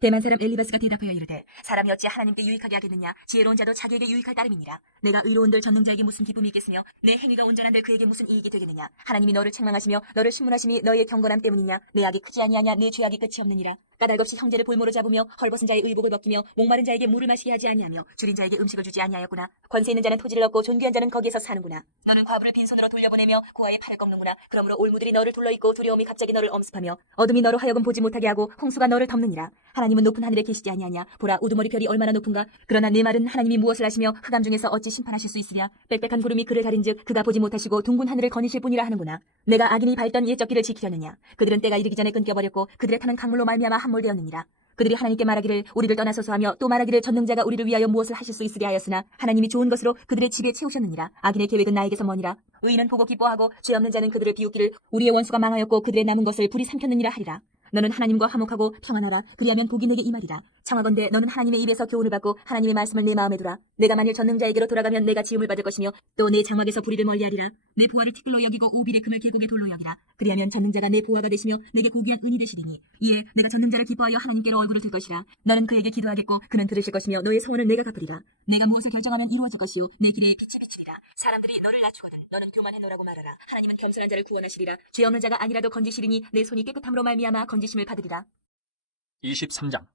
대만 사람 엘리바스가 대답하여 이르되 사람이 어찌 하나님께 유익하게 하겠느냐. 지혜로운 자도 자기에게 유익할 따름이니라. 내가 의로운들 전능자에게 무슨 기쁨이 있겠으며 내 행위가 온전한들 그에게 무슨 이익이 되겠느냐. 하나님이 너를 책망하시며 너를 신문하심이 너희의 경건함 때문이냐. 내 악이 크지 아니하냐. 내 죄악이 끝이 없느니라. 까닭없이 형제를 볼모로 잡으며 헐벗은 자의 의복을 벗기며 목마른 자에게 물을 마시게 하지 아니하며 줄인 자에게 음식을 주지 아니하였구나. 권세 있는 자는 토지를 얻고 존귀한 자는 거기에서 사는구나. 너는 과부를 빈손으로 돌려보내며 고아의 팔을 꺾는구나. 그러므로 올무들이 너를 둘러있고 두려움이 갑자기 너를 엄습하며 어둠이 너로 하여금 보지 못하게 하고 홍수가 너를 덮느니라. 하나님은 높은 하늘에 계시지 아니하냐? 보라, 우두머리 별이 얼마나 높은가? 그러나 내 말은 하나님이 무엇을 하시며 흑암 중에서 어찌 심판하실 수 있으랴? 빽빽한 구름이 그를 가린즉 그가 보지 못하시고 둥근 하늘을 거니실 뿐이라 하는구나. 내가 악인이 밟던 옛적 길을 지키려느냐? 그들은 때가 이르기 전에 끊겨버렸고 그들의 타는 강물로 말미암아 함몰되었느니라. 그들이 하나님께 말하기를 우리를 떠나소서 하며 또 말하기를 전능자가 우리를 위하여 무엇을 하실 수 있으랴 하였으나 하나님이 좋은 것으로 그들의 집에 채우셨느니라. 악인의 계획은 나에게서 머니라. 의인은 보고 기뻐하고 죄 없는 자는 그들을 비웃기를 우리의 원수가 망하였고 그들의 남은 것을 불이 삼켰느니라 하리라. 너는 하나님과 화목하고 평안하라. 그리하면 복이 내게 임하리라. 청하건대 너는 하나님의 입에서 교훈을 받고 하나님의 말씀을 내 마음에 두라. 내가 만일 전능자에게로 돌아가면 내가 지음을 받을 것이며 또 내 장막에서 불의를 멀리하리라. 내 보화를 티끌로 여기고 오빌의 금을 계곡의 돌로 여기라. 그리하면 전능자가 내 보화가 되시며 내게 고귀한 은이 되시리니 이에 내가 전능자를 기뻐하여 하나님께로 얼굴을 들 것이라. 너는 그에게 기도하겠고 그는 들으실 것이며 너의 소원을 내가 갚으리라. 내가 무엇을 결정하면 이루어질 것이요 내 길에 빛이 비치리라. 사람들이 너를 낮추거든 너는 교만해노라고 말하라. 하나님은 겸손한 자를 구원하시리라. 죄 없는 자가 아니라도 건지시리니 내 손이 깨끗함으로 말미암아 건지심을 받으리라. 23장.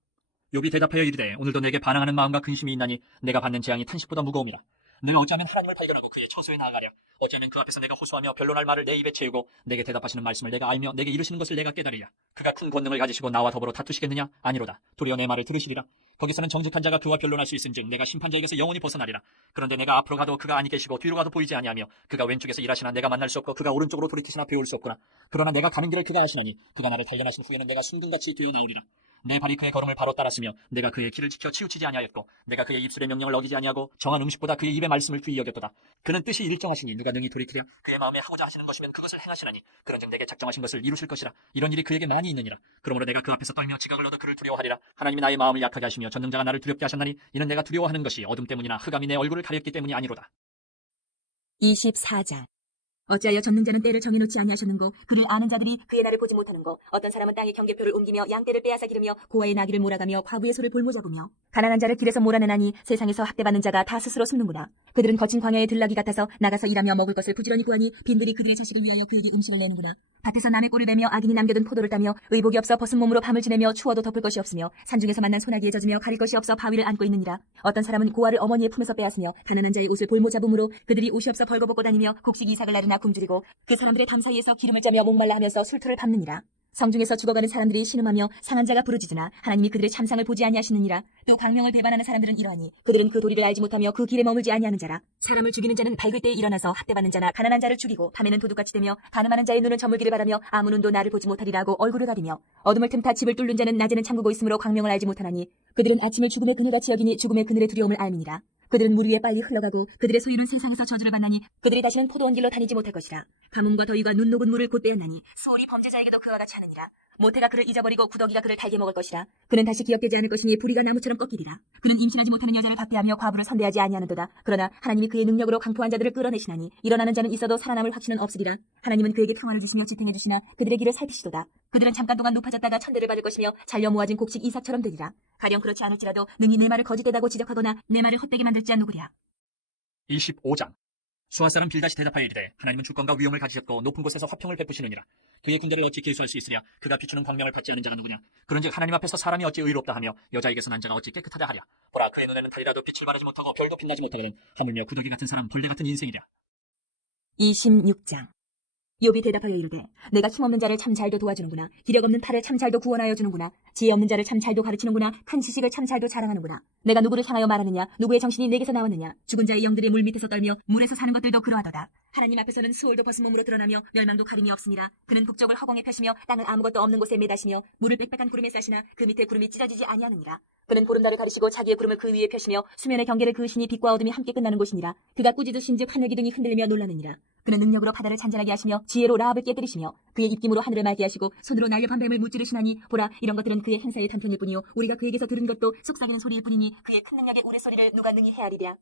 욥이 대답하여 이르되 오늘도 내게 반항하는 마음과 근심이 있나니 내가 받는 재앙이 탄식보다 무거움이라. 내가 어찌하면 하나님을 발견하고 그의 처소에 나아가랴. 어찌하면 그 앞에서 내가 호소하며 변론할 말을 내 입에 채우고 내게 대답하시는 말씀을 내가 알며 내게 이르시는 것을 내가 깨달으랴. 그가 큰 권능을 가지시고 나와 더불어 다투시겠느냐? 아니로다. 도리어 내 말을 들으시리라. 거기서는 정직한 자가 그와 변론할 수 있은즉 내가 심판자에게서 영원히 벗어나리라. 그런데 내가 앞으로 가도 그가 아니 계시고 뒤로 가도 보이지 아니하며 그가 왼쪽에서 일하시나 내가 만날 수 없고 그가 오른쪽으로 돌이키시나 배울 수 없구나. 그러나 내가 가는 길을 그가 아시나니 그가 나를 단련하신 후에는 내가 순금같이 되어 나오리라. 내 발이 그의 걸음을 바로 따랐으며 내가 그의 길을 지켜 치우치지 아니하였고 내가 그의 입술의 명령을 어기지 아니하고 정한 음식보다 그의 입의 말씀을 귀히 여겼도다. 그는 뜻이 일정하시니 누가 능히 돌이키랴. 그의 마음에 하고자 하시는 것이면 그것을 행하시나니 그런즉 내게 작정하신 것을 이루실 것이라. 이런 일이 그에게 많이 있느니라. 그러므로 내가 그 앞에서 떨며 지각을 얻어 그를 두려워하리라. 하나님이 나의 마음을 약하게 하시며 전능자가 나를 두렵게 하셨나니 이는 내가 두려워하는 것이 어둠 때문이나 흑암이 내 얼굴을 가렸기 때문이 아니로다. 24장. 어찌하여 전능자는 때를 정해놓지 아니하셨는고 그를 아는 자들이 그의 날을 보지 못하는고 어떤 사람은 땅의 경계표를 옮기며 양떼를 빼앗아 기르며 고아의 나귀를 몰아가며 과부의 소를 볼모잡으며 가난한 자를 길에서 몰아내나니 세상에서 학대받는 자가 다 스스로 숨는구나. 그들은 거친 광야의 들나귀 같아서 나가서 일하며 먹을 것을 부지런히 구하니 빈들이 그들의 자식을 위하여 그에게 음식을 내는구나. 밭에서 남의 꼴을 베며 악인이 남겨둔 포도를 따며 의복이 없어 벗은 몸으로 밤을 지내며 추워도 덮을 것이 없으며 산중에서 만난 소나기에 젖으며 가릴 것이 없어 바위를 안고 있느니라. 어떤 사람은 고아를 어머니의 품에서 빼앗으며 가난한 자의 옷을 볼모잡음으로 그들이 옷이 없어 벌거벗고 다니며 곡식 이삭을 나르나 굶주리고 그 사람들의 담 사이에서 기름을 짜며 목말라 하면서 술토를 밟느니라. 성중에서 죽어가는 사람들이 신음하며 상한 자가 부르짖으나 하나님이 그들의 참상을 보지 아니하시느니라. 또 광명을 배반하는 사람들은 이러하니 그들은 그 도리를 알지 못하며 그 길에 머물지 아니하는 자라. 사람을 죽이는 자는 밝을 때에 일어나서 학대받는 자나 가난한 자를 죽이고 밤에는 도둑같이 되며 가늠하는 자의 눈은 저물기를 바라며 아무 눈도 나를 보지 못하리라 하고 얼굴을 가리며 어둠을 틈타 집을 뚫는 자는 낮에는 잠그고 있으므로 광명을 알지 못하나니 그들은 아침을 죽음의 그늘같이 여기니 죽음의 그늘의 두려움을 알미니라. 그들은 물 위에 빨리 흘러가고 그들의 소유는 세상에서 저주를 받나니 그들이 다시는 포도원 길로 다니지 못할 것이라. 가뭄과 더위가 눈 녹은 물을 곧 빼앗나니 수월이 범죄자에게도 그와 같이 하느니라. 모태가 그를 잊어버리고 구더기가 그를 달게 먹을 것이라. 그는 다시 기억되지 않을 것이니 부리가 나무처럼 꺾이리라. 그는 임신하지 못하는 여자를 박대하며 과부를 선대하지 아니하는도다. 그러나 하나님이 그의 능력으로 강포한 자들을 끌어내시나니 일어나는 자는 있어도 살아남을 확신은 없으리라. 하나님은 그에게 평화를 주시며 지탱해 주시나 그들의 길을 살피시도다. 그들은 잠깐 동안 높아졌다가 천대를 받을 것이며 잘려 모아진 곡식 이삭처럼 되리라. 가령 그렇지 않을지라도 능히 내 말을 거짓되다고 지적하거나 내 말을 헛되게 만들지 않누구랴. 25장. 수아 사람 빌닷이 대답하여 이르되 하나님은 주권과 위엄을 가지셨고 높은 곳에서 화평을 베푸시느니라. 그의 군대를 어찌 계수할 수 있으랴. 그가 비추는 광명을 받지 않은 자가 누구냐. 그런즉 하나님 앞에서 사람이 어찌 의롭다 하며 여자에게서 난 자가 어찌 깨끗하다 하랴. 보라, 그의 눈에는 달이라도 빛을 발하지 못하고 별도 빛나지 못하거든 하물며 구더기 같은 사람 벌레 같은 인생이랴. 26장. 욥이 대답하여 이르되 내가 힘없는 자를 참 잘도 도와주는구나. 기력 없는 팔을 참 잘도 구원하여 주는구나. 지혜 없는 자를 참 잘도 가르치는구나. 큰 지식을 참 잘도 자랑하는구나. 내가 누구를 향하여 말하느냐. 누구의 정신이 내게서 나왔느냐. 죽은 자의 영들이 물 밑에서 떨며 물에서 사는 것들도 그러하도다. 하나님 앞에서는 수월도 벗은 몸으로 드러나며 멸망도 가림이 없으니라. 그는 북쪽을 허공에 펴시며 땅을 아무것도 없는 곳에 매다시며 물을 빽빽한 구름에 싸시나 그 밑에 구름이 찢어지지 아니하느니라. 그는 보름달을 가리시고 자기의 구름을 그 위에 펴시며 수면의 경계를 그으시니 빛과 어둠이 함께 끝나는 곳이니라. 그가 꾸짖으신즉 하늘 기둥이 흔들리며 놀라느니라. 그는 능력으로 바다를 잔잔하게 하시며 지혜로 라합을 깨뜨리시며 그의 입김으로 하늘을 맑게 하시고 손으로 날렵한 뱀을 무찌르시나니 보라, 이런 것들은 그의 행사의 단편일 뿐이요 우리가 그에게서 들은 것도 속삭이는 소리일 뿐이니 그의 큰 능력의 우레소리를 누가 능히 헤아리랴.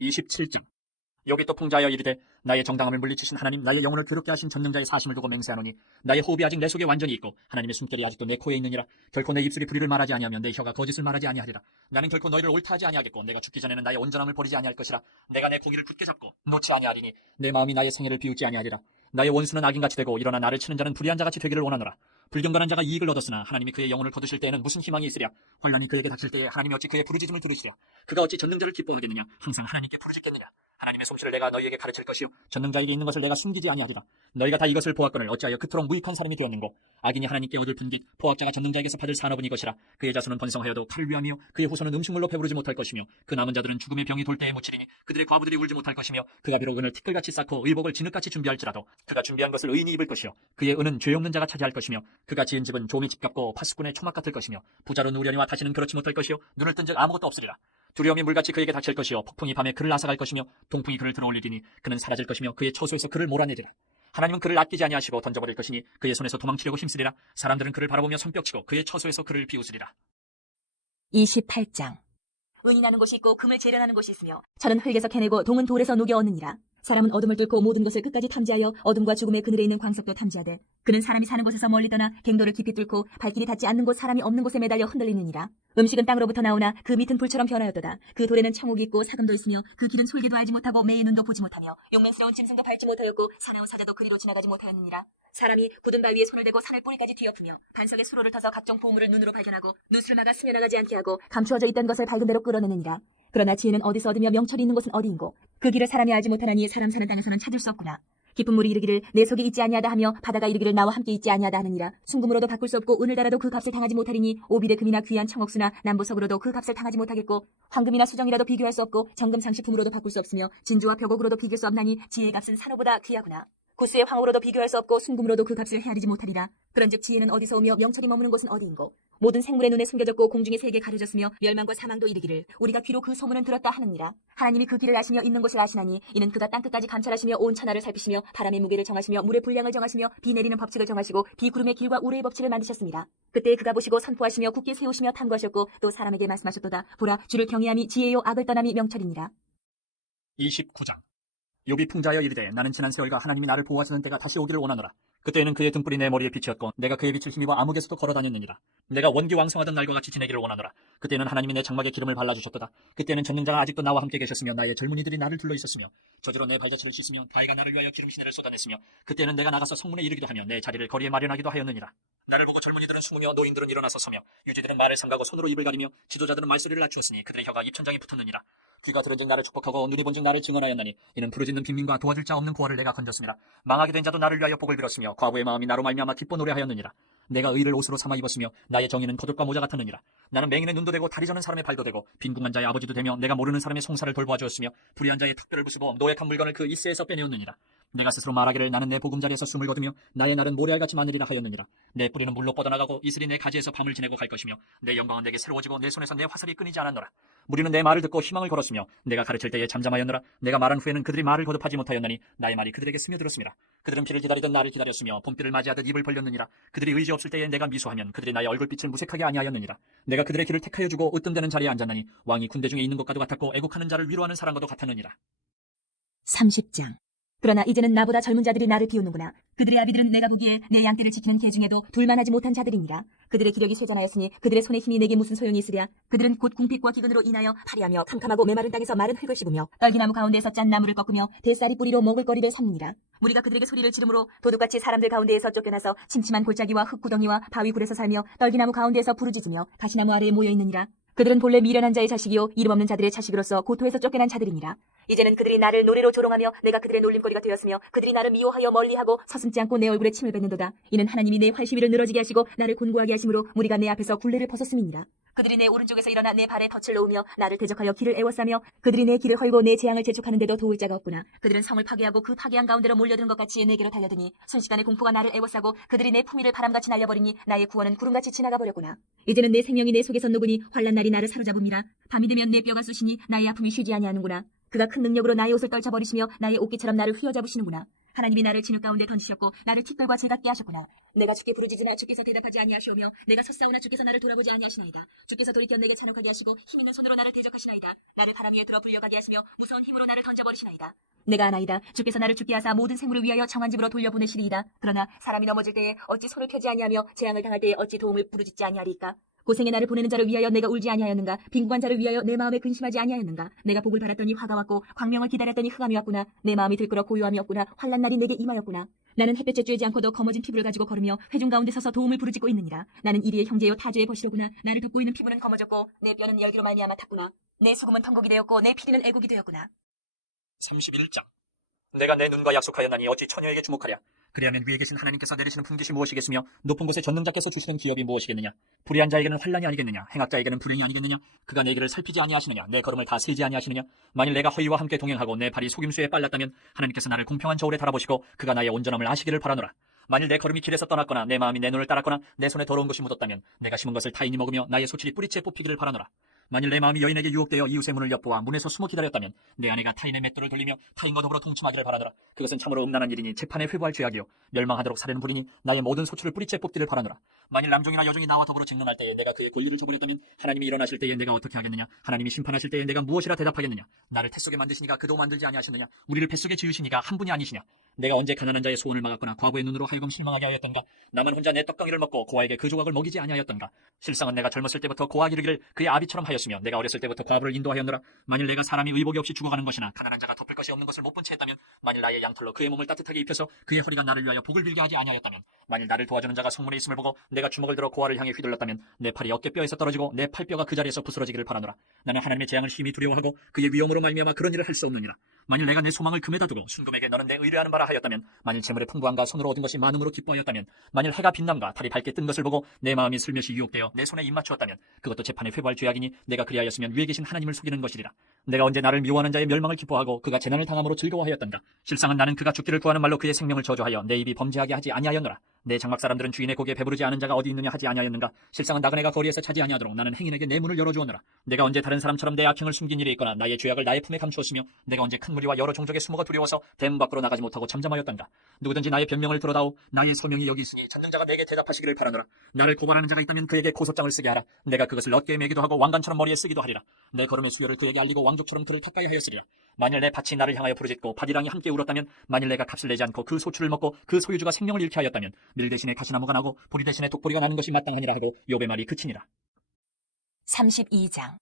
27장. 여기 또 풍자하여 이르되 나의 정당함을 물리치신 하나님, 나의 영혼을 괴롭게 하신 전능자의 사심을 두고 맹세하노니 나의 호흡이 아직 내 속에 완전히 있고 하나님의 숨결이 아직도 내 코에 있느니라. 결코 내 입술이 불의를 말하지 아니하며 내 혀가 거짓을 말하지 아니하리라. 나는 결코 너희를 옳다 하지 아니하겠고 내가 죽기 전에는 나의 온전함을 버리지 아니할 것이라. 내가 내 고기를 굳게 잡고 놓지 아니하리니 내 마음이 나의 생애를 비웃지 아니하리라. 나의 원수는 악인같이 되고 일어나 나를 치는 자는 불의한 자같이 되기를 원하노라. 불경건한 자가 이익을 얻었으나 하나님이 그의 영혼을 거두실 때에는 무슨 희망이 있으랴. 환난이 그에게 닥칠 때에 하나님이 어찌 그의 부르짖음을 들으시랴. 그가 어찌 전능자를 기뻐하겠느냐. 항상 하나님께 부르짖겠느냐. 하나님의 솜씨를 내가 너희에게 가르칠 것이요 전능자에게 있는 것을 내가 숨기지 아니하리라. 너희가 다 이것을 보았거늘 어찌하여 그토록 무익한 사람이 되었는고. 악인이 하나님께 얻을 분깃 포악자가 전능자에게서 받을 산업은 이것이라. 그의 자손은 번성하여도 칼을 위하며 그의 후손은 음식물로 배부르지 못할 것이며 그 남은 자들은 죽음의 병이 돌 때에 묻히리니 그들의 과부들이 울지 못할 것이며 그가 비록 은을 티끌같이 쌓고 의복을 진흙같이 준비할지라도 그가 준비한 것을 의인이 입을 것이요 그의 은은 죄 없는 자가 차지할 것이며 그가 지은 집은 좀이 집 같고 파수꾼의 초막 같을 것이며 부자로 누우려니와 다시는 그렇지 못할 것이요 눈을 뜬즉 아무것도 없으리라. 두려움이 물같이 그에게 닥칠 것이요 폭풍이 밤에 그를 앗아갈 것이며 동풍이 그를 들어올리리니 그는 사라질 것이며 그의 처소에서 그를 몰아내리라. 하나님은 그를 아끼지 아니하시고 던져버릴 것이니 그의 손에서 도망치려고 힘쓰리라. 사람들은 그를 바라보며 손뼉치고 그의 처소에서 그를 비웃으리라. 28장. 은이 나는 곳이 있고 금을 재련하는 곳이 있으며 철은 흙에서 캐내고 동은 돌에서 녹여 얻느니라. 사람은 어둠을 뚫고 모든 것을 끝까지 탐지하여 어둠과 죽음의 그늘에 있는 광석도 탐지하되 그는 사람이 사는 곳에서 멀리 떠나 갱도를 깊이 뚫고 발길이 닿지 않는 곳 사람이 없는 곳에 매달려 흔들리느니라. 음식은 땅으로부터 나오나 그 밑은 불처럼 변하였도다. 그 돌에는 청옥이 있고 사금도 있으며 그 길은 솔개도 알지 못하고 매의 눈도 보지 못하며 용맹스러운 짐승도 밟지 못하였고 사나운 사자도 그리로 지나가지 못하였느니라. 사람이 굳은 바위에 손을 대고 산을 뿌리까지 뒤엎으며 반석에 수로를 터서 각종 보물을 눈으로 발견하고 누수를 막아 스며나가지 않게 하고 감추어져 있던 것을 밝은 대로 끌어내느니라. 그러나 지혜는 어디서 얻으며 명철이 있는 곳은 어디인고 그 길을 사람이 알지 못하나니 사람 사는 땅에서는 찾을 수 없구나. 깊은 물이 이르기를 내 속에 있지 아니하다 하며 바다가 이르기를 나와 함께 있지 아니하다 하느니라. 순금으로도 바꿀 수 없고 은을 달아도 그 값을 당하지 못하리니 오비대 금이나 귀한 청옥수나 남보석으로도 그 값을 당하지 못하겠고 황금이나 수정이라도 비교할 수 없고 정금 상식품으로도 바꿀 수 없으며 진주와 벽옥으로도 비길 수 없나니 지혜의 값은 산호보다 귀하구나. 구스의 황후로도 비교할 수 없고 순금으로도 그 값을 헤아리지 못하리라. 그런즉 지혜는 어디서 오며 명철이 머무는 곳은 어디인고. 모든 생물의 눈에 숨겨졌고 공중의 세계에 가려졌으며 멸망과 사망도 이르기를 우리가 귀로 그 소문은 들었다 하느니라. 하나님이 그 길을 아시며 있는 곳을 아시나니 이는 그가 땅끝까지 감찰하시며 온 천하를 살피시며 바람의 무게를 정하시며 물의 분량을 정하시며 비 내리는 법칙을 정하시고 비구름의 길과 우레의 법칙을 만드셨습니다. 그때 그가 보시고 선포하시며 굳게 세우시며 탐구하셨고 또 사람에게 말씀하셨도다. 보라 주를 경외함이 지혜요 악을 떠남이 명철이니라. 29장. 욥이 풍자하여 이르되 나는 지난 세월과 하나님이 나를 보호하시는 때가 다시 오기를 원하노라. 그때에는 그의 등불이 내 머리에 빛이었고 내가 그의 빛을 힘입어 암흑에서도 걸어다녔느니라. 내가 원기왕성하던 날과 같이 지내기를 원하노라. 그때는 하나님이 내 장막에 기름을 발라주셨도다. 그때는 전능자가 아직도 나와 함께 계셨으며 나의 젊은이들이 나를 둘러 있었으며 저주로 내 발자취를 씻으며 다이가 나를 위하여 기름 시내를 쏟아냈으며 그때는 내가 나가서 성문에 이르기도 하며 내 자리를 거리에 마련하기도 하였느니라. 나를 보고 젊은이들은 숨으며 노인들은 일어나서 서며 유지들은 말을 삼가고 손으로 입을 가리며 지도자들은 말소리를 낮추었으니 그들의 혀가 입천장에 붙었느니라. 귀가 들은즉 나를 축복하고 눈이 본즉 나를 증언하였나니 이는 부르짖는 빈민과 도와줄 자 없는 고아를 내가 건졌습니다. 망하게 된 자도 나를 위하여 복을 빌었으며 과부의 마음이 나로 말미암아 기뻐 노래하였느니라. 내가 의를 옷으로 삼아 입었으며 나의 정의는 겉옷과 모자 같았느니라. 나는 맹인의 눈도 되고 다리 저는 사람의 발도 되고 빈궁한 자의 아버지도 되며 내가 모르는 사람의 송사를 돌보아 주었으며 불의한 자의 탁뼈를 부수고 노획한 물건을 그 이새에서 빼내었느니라. 내가 스스로 말하기를 나는 내 보금자리에서 숨을 거두며 나의 날은 모래알같이 많으리라 하였느니라. 내 뿌리는 물로 뻗어나가고 이슬이 내 가지에서 밤을 지내고 갈 것이며 내 영광은 내게 새로워지고 내 손에서 내 화살이 끊이지 않았노라. 무리는 내 말을 듣고 희망을 걸었으며 내가 가르칠 때에 잠잠하였노라. 내가 말한 후에는 그들이 말을 거듭하지 못하였나니 나의 말이 그들에게 스며들었습니다. 그들은 비를 기다리던 나를 기다렸으며 봄비를 맞이하듯 입을 벌렸느니라. 그들이 의지 없을 때에 내가 미소하면 그들이 나의 얼굴빛을 무색하게 아니하였느니라. 내가 그들의 길을 택하여 주고 으뜸되는 자리에 앉았나니 왕이 군대 중에 있는 것과도 같았고 애국하는 자를 위로하는 사람과도 같았느니라. 30장. 그러나 이제는 나보다 젊은 자들이 나를 비웃는구나. 그들의 아비들은 내가 보기에 내 양떼를 지키는 개 중에도 둘만 하지 못한 자들이니라. 그들의 기력이 쇠잔하였으니 그들의 손의 힘이 내게 무슨 소용이 있으랴. 그들은 곧 궁핍과 기근으로 인하여 파리하며 캄캄하고 메마른 땅에서 마른 흙을 씹으며 떨기나무 가운데에서 짠 나무를 꺾으며 대쌀이 뿌리로 먹을거리를 삼느니라. 우리가 그들에게 소리를 지르므로 도둑같이 사람들 가운데에서 쫓겨나서 침침한 골짜기와 흙구덩이와 바위굴에서 살며 떨기나무 가운데에서 부르짖으며 가시나무 아래에 모여있느니라. 그들은 본래 미련한 자의 자식이요 이름 없는 자들의 자식으로서 고토에서 쫓겨난 자들이니라. 이제는 그들이 나를 노래로 조롱하며 내가 그들의 놀림거리가 되었으며 그들이 나를 미워하여 멀리하고 서슴지 않고 내 얼굴에 침을 뱉는도다. 이는 하나님이 내 활시위를 늘어지게 하시고 나를 곤고하게 하심으로 무리가 내 앞에서 굴레를 벗었음이니라. 그들이 내 오른쪽에서 일어나 내 발에 덫을 놓으며 나를 대적하여 길을 애워싸며 그들이 내 길을 헐고 내 재앙을 재촉하는데도 도울 자가 없구나. 그들은 성을 파괴하고 그 파괴한 가운데로 몰려드는 것 같이 내게로 달려드니 순식간에 공포가 나를 애워싸고 그들이 내 품위를 바람같이 날려버리니 나의 구원은 구름같이 지나가 버렸구나. 이제는 내 생명이 내 속에서 녹으니 환난 날이 나를 사로잡음이라. 밤이 되면 내 뼈가 쑤시니 나의 아픔이 쉬지 아니하는구나. 그가 큰 능력으로 나의 옷을 떨쳐버리시며 나의 옷깃처럼 나를 휘어잡으시는구나. 하나님이 나를 진흙 가운데 던지셨고 나를 티끌과 재 같게 하셨구나. 내가 주께 부르짖으나 주께서 대답하지 아니하시오며 내가 섰사오나 주께서 나를 돌아보지 아니하시나이다. 주께서 돌이켜 내게 잔혹하게 하시고 힘있는 손으로 나를 대적하시나이다. 나를 바람 위에 들어 불려가게 하시며 무서운 힘으로 나를 던져버리시나이다. 내가 아나이다. 주께서 나를 죽게 하사 모든 생물을 위하여 정한 집으로 돌려보내시리이다. 그러나 사람이 넘어질 때에 어찌 손을 펴지 아니하며 재앙을 당할 때에 어찌 도움을 부르짖지 아니하리까. 고생에 나를 보내는 자를 위하여 내가 울지 아니하였는가. 빈궁한 자를 위하여 내 마음에 근심하지 아니하였는가. 내가 복을 바랐더니 화가 왔고 광명을 기다렸더니 흑암이 왔구나. 내 마음이 들끓어 고요함이 없구나. 환난 날이 내게 임하였구나. 나는 햇볕에 쬐지 않고도 검어진 피부를 가지고 걸으며 회중 가운데 서서 도움을 부르짖고 있느니라. 나는 이리의 형제요 타주의 벗이로구나. 나를 덮고 있는 피부는 검어졌고 내 뼈는 열기로 말미암아 탔구나. 내 수금은 턴곡이 되었고 내 피리는 애곡이 되었구나. 31장. 내가 내 눈과 약속하였나니 어찌 처녀에게 주목하랴. 그리하면 위에 계신 하나님께서 내리시는 품깃이 무엇이겠으며 높은 곳에 전능자께서 주시는 기업이 무엇이겠느냐. 불의한 자에게는 환난이 아니겠느냐. 행악자에게는 불행이 아니겠느냐. 그가 내 길을 살피지 아니하시느냐. 내 걸음을 다 세지 아니하시느냐. 만일 내가 허위와 함께 동행하고 내 발이 속임수에 빨랐다면 하나님께서 나를 공평한 저울에 달아보시고 그가 나의 온전함을 아시기를 바라노라. 만일 내 걸음이 길에서 떠났거나 내 마음이 내 눈을 따랐거나 내 손에 더러운 것이 묻었다면 내가 심은 것을 타인이 먹으며 나의 소출이 뿌리채 뽑히기를 바라노라. 만일 내 마음이 여인에게 유혹되어 이웃의 문을 엿보아 문에서 숨어 기다렸다면 내 아내가 타인의 맷돌을 돌리며 타인과 더불어 동침하기를 바라노라. 그것은 참으로 음란한 일이니 재판에 회부할 죄악이요 멸망하도록 사려는 불이니 나의 모든 소출을 뿌리채 뽑기를 바라노라. 만일 남종이나 여종이 나와 더불어 쟁론할 때에 내가 그의 권리를 저버렸다면 하나님이 일어나실 때에 내가 어떻게 하겠느냐. 하나님이 심판하실 때에 내가 무엇이라 대답하겠느냐. 나를 태 속에 만드시니가 그도 만들지 아니하셨느냐. 우리를 뱃속에 지으시니가 한 분이 아니시냐. 내가 언제 가난한 자의 소원을 막았거나 과부의 눈으로 하여금 실망하게 하였던가. 남은 혼자 내 떡덩이를 먹고 고아에게 그 조각을 먹이지 아니하였던가. 실상은 내가 젊었을 때부터 고아 기르기를 그의 아비처럼 하였으며 내가 어렸을 때부터 과부를 인도하였노라. 만일 내가 사람이 의복이 없이 죽어가는 것이나 가난한 자가 덮을 것이 없는 것을 못 본 채 했다면, 만일 나의 양털로 그의 몸을 따뜻하게 입혀서 그의 허리가 나를 위하여 복을 빌게 하지 아니하였다면, 만일 나를 도와주는 자가 성문에 있음을 보고 내가 주먹을 들어 고아를 향해 휘둘렀다면 내 팔이 어깨뼈에서 떨어지고 내 팔뼈가 그 자리에서 부스러지기를 바라노라. 나는 하나님의 재앙을 심히 두려워하고 그의 위엄으로 말미암아 그런 일을 할 수 없느니라. 만일 내가 내 소망을 금에다 두고 순금에게 너는 내 의뢰하는 바라 하였다면, 만일 재물의 풍부함과 손으로 얻은 것이 많음으로 기뻐하였다면, 만일 해가 빛남과 달이 밝게 뜬 것을 보고 내 마음이 슬며시 유혹되어 내 손에 입맞추었다면 그것도 재판에 회부할 죄악이니 내가 그리하였으면 위에 계신 하나님을 속이는 것이리라. 내가 언제 나를 미워하는 자의 멸망을 기뻐하고 그가 재난을 당함으로 즐거워하였던가. 실상은 나는 그가 죽기를 구하는 말로 그의 생명을 저주하여 내 입이 범죄하게 하지 아니하였노라. 내 장막 사람들은 주인의 고기에 배부르지 않은 자가 어디 있느냐 하지 아니하였는가. 실상은 나그네가 거리에서 차지 아니하도록 나는 행인에게 내 문을 열어주었노라. 내가 언제 다른 사람처럼 내 악행을 숨긴 일이 있거나 나의 죄악을 나의 품에 감추었으며 내가 언제 큰 무리와 여러 종족의 수모가 두려워서 대문 밖으로 나가지 못하고 잠잠하였던가. 누구든지 나의 변명을 들어다오. 나의 소명이 여기 있으니 전능자가 내게 대답하시기를 바라노라. 나를 고발하는 자가 있다면 그에게 고소장을 쓰게 하라. 내가 그것을 어깨에 매기도 하고 왕관처럼 머리에 쓰기도 하리라. 내 걸음의 수요를 그에게 알리고 왕족처럼 그를 가까이 하였으리라. 만일 내 밭이 나를 향하여 부르짖고 밭이랑이 함께 울었다면, 만일 내가 값을 내지 않고 그 소출을 먹고 그 소유주가 생명을 잃게 하였다면 밀 대신에 가시나무가 나고 보리 대신에 독보리가 나는 것이 마땅하니라 하고 욥의 말이 그치니라. 32장.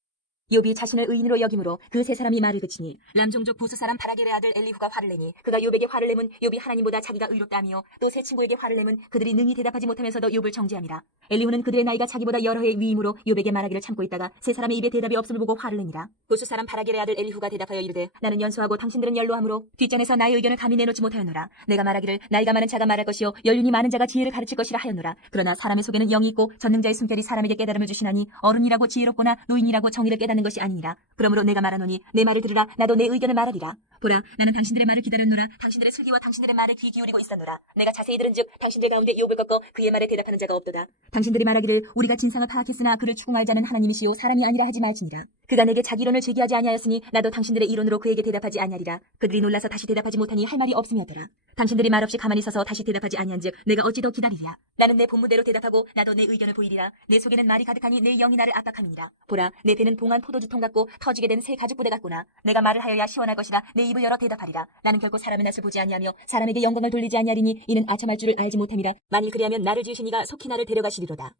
욥이 자신을 의인으로 여김으로 그 세 사람이 말을 그치니 람종족 부스 사람 바라겔의 아들 엘리후가 화를 내니, 그가 욥에게 화를 내면 욥이 하나님보다 자기가 의롭다 하며 또 세 친구에게 화를 내면 그들이 능히 대답하지 못하면서도 욥을 정죄함이라. 엘리후는 그들의 나이가 자기보다 여러 해 위임으로 욥에게 말하기를 참고 있다가 세 사람의 입에 대답이 없음을 보고 화를 내니라. 부스 사람 바라겔의 아들 엘리후가 대답하여 이르되, 나는 연소하고 당신들은 연로하므로 뒷전에서 나의 의견을 감히 내놓지 못하였노라. 내가 말하기를 나이가 많은 자가 말할 것이요 연륜이 많은 자가 지혜를 가르칠 것이라 하였노라. 그러나 사람의 속에는 영이 있고 전능자의 숨결이 사람에게 깨달음을 주시나니 어른이라고 지혜롭거나 노인이라고 정의를 깨닫는 것이 아니니라. 그러므로 내가 말하노니 내 말을 들으라. 나도 내 의견을 말하리라. 보라, 나는 당신들의 말을 기다렸노라. 당신들의 슬기와 당신들의 말에 귀 기울이고 있었노라. 내가 자세히 들은즉 당신들 가운데 욥을 꺾어 그의 말에 대답하는 자가 없도다. 당신들이 말하기를 우리가 진상을 파악했으나 그를 추궁할 자는 하나님이시요 사람이 아니라 하지 말지니라. 그가 내게 자기 이론을 제기하지 아니하였으니 나도 당신들의 이론으로 그에게 대답하지 아니하리라. 그들이 놀라서 다시 대답하지 못하니 할 말이 없음이었더라. 당신들이 말없이 가만히 서서 다시 대답하지 아니한즉 내가 어찌 더 기다리랴. 나는 내 본문대로 대답하고 나도 내 의견을 보이리라. 내 속에는 말이 가득하니 내 영이 나를 압박함이니라. 보라, 내 배는 봉한 포도주통 같고 터지게 된 새 가죽 부대 같구나. 내가 말을 하여야 시원할 것이라. 내 입을 열어 대답하리라. 나는 결코 사람의 낯을 보지 아니하며 사람에게 영광을 돌리지 아니하리니 이는 아첨할 줄을 알지 못함이라. 만일 그리하면 나를 지으신 이가 속히 나를 데려가시리로다.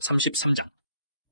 33장.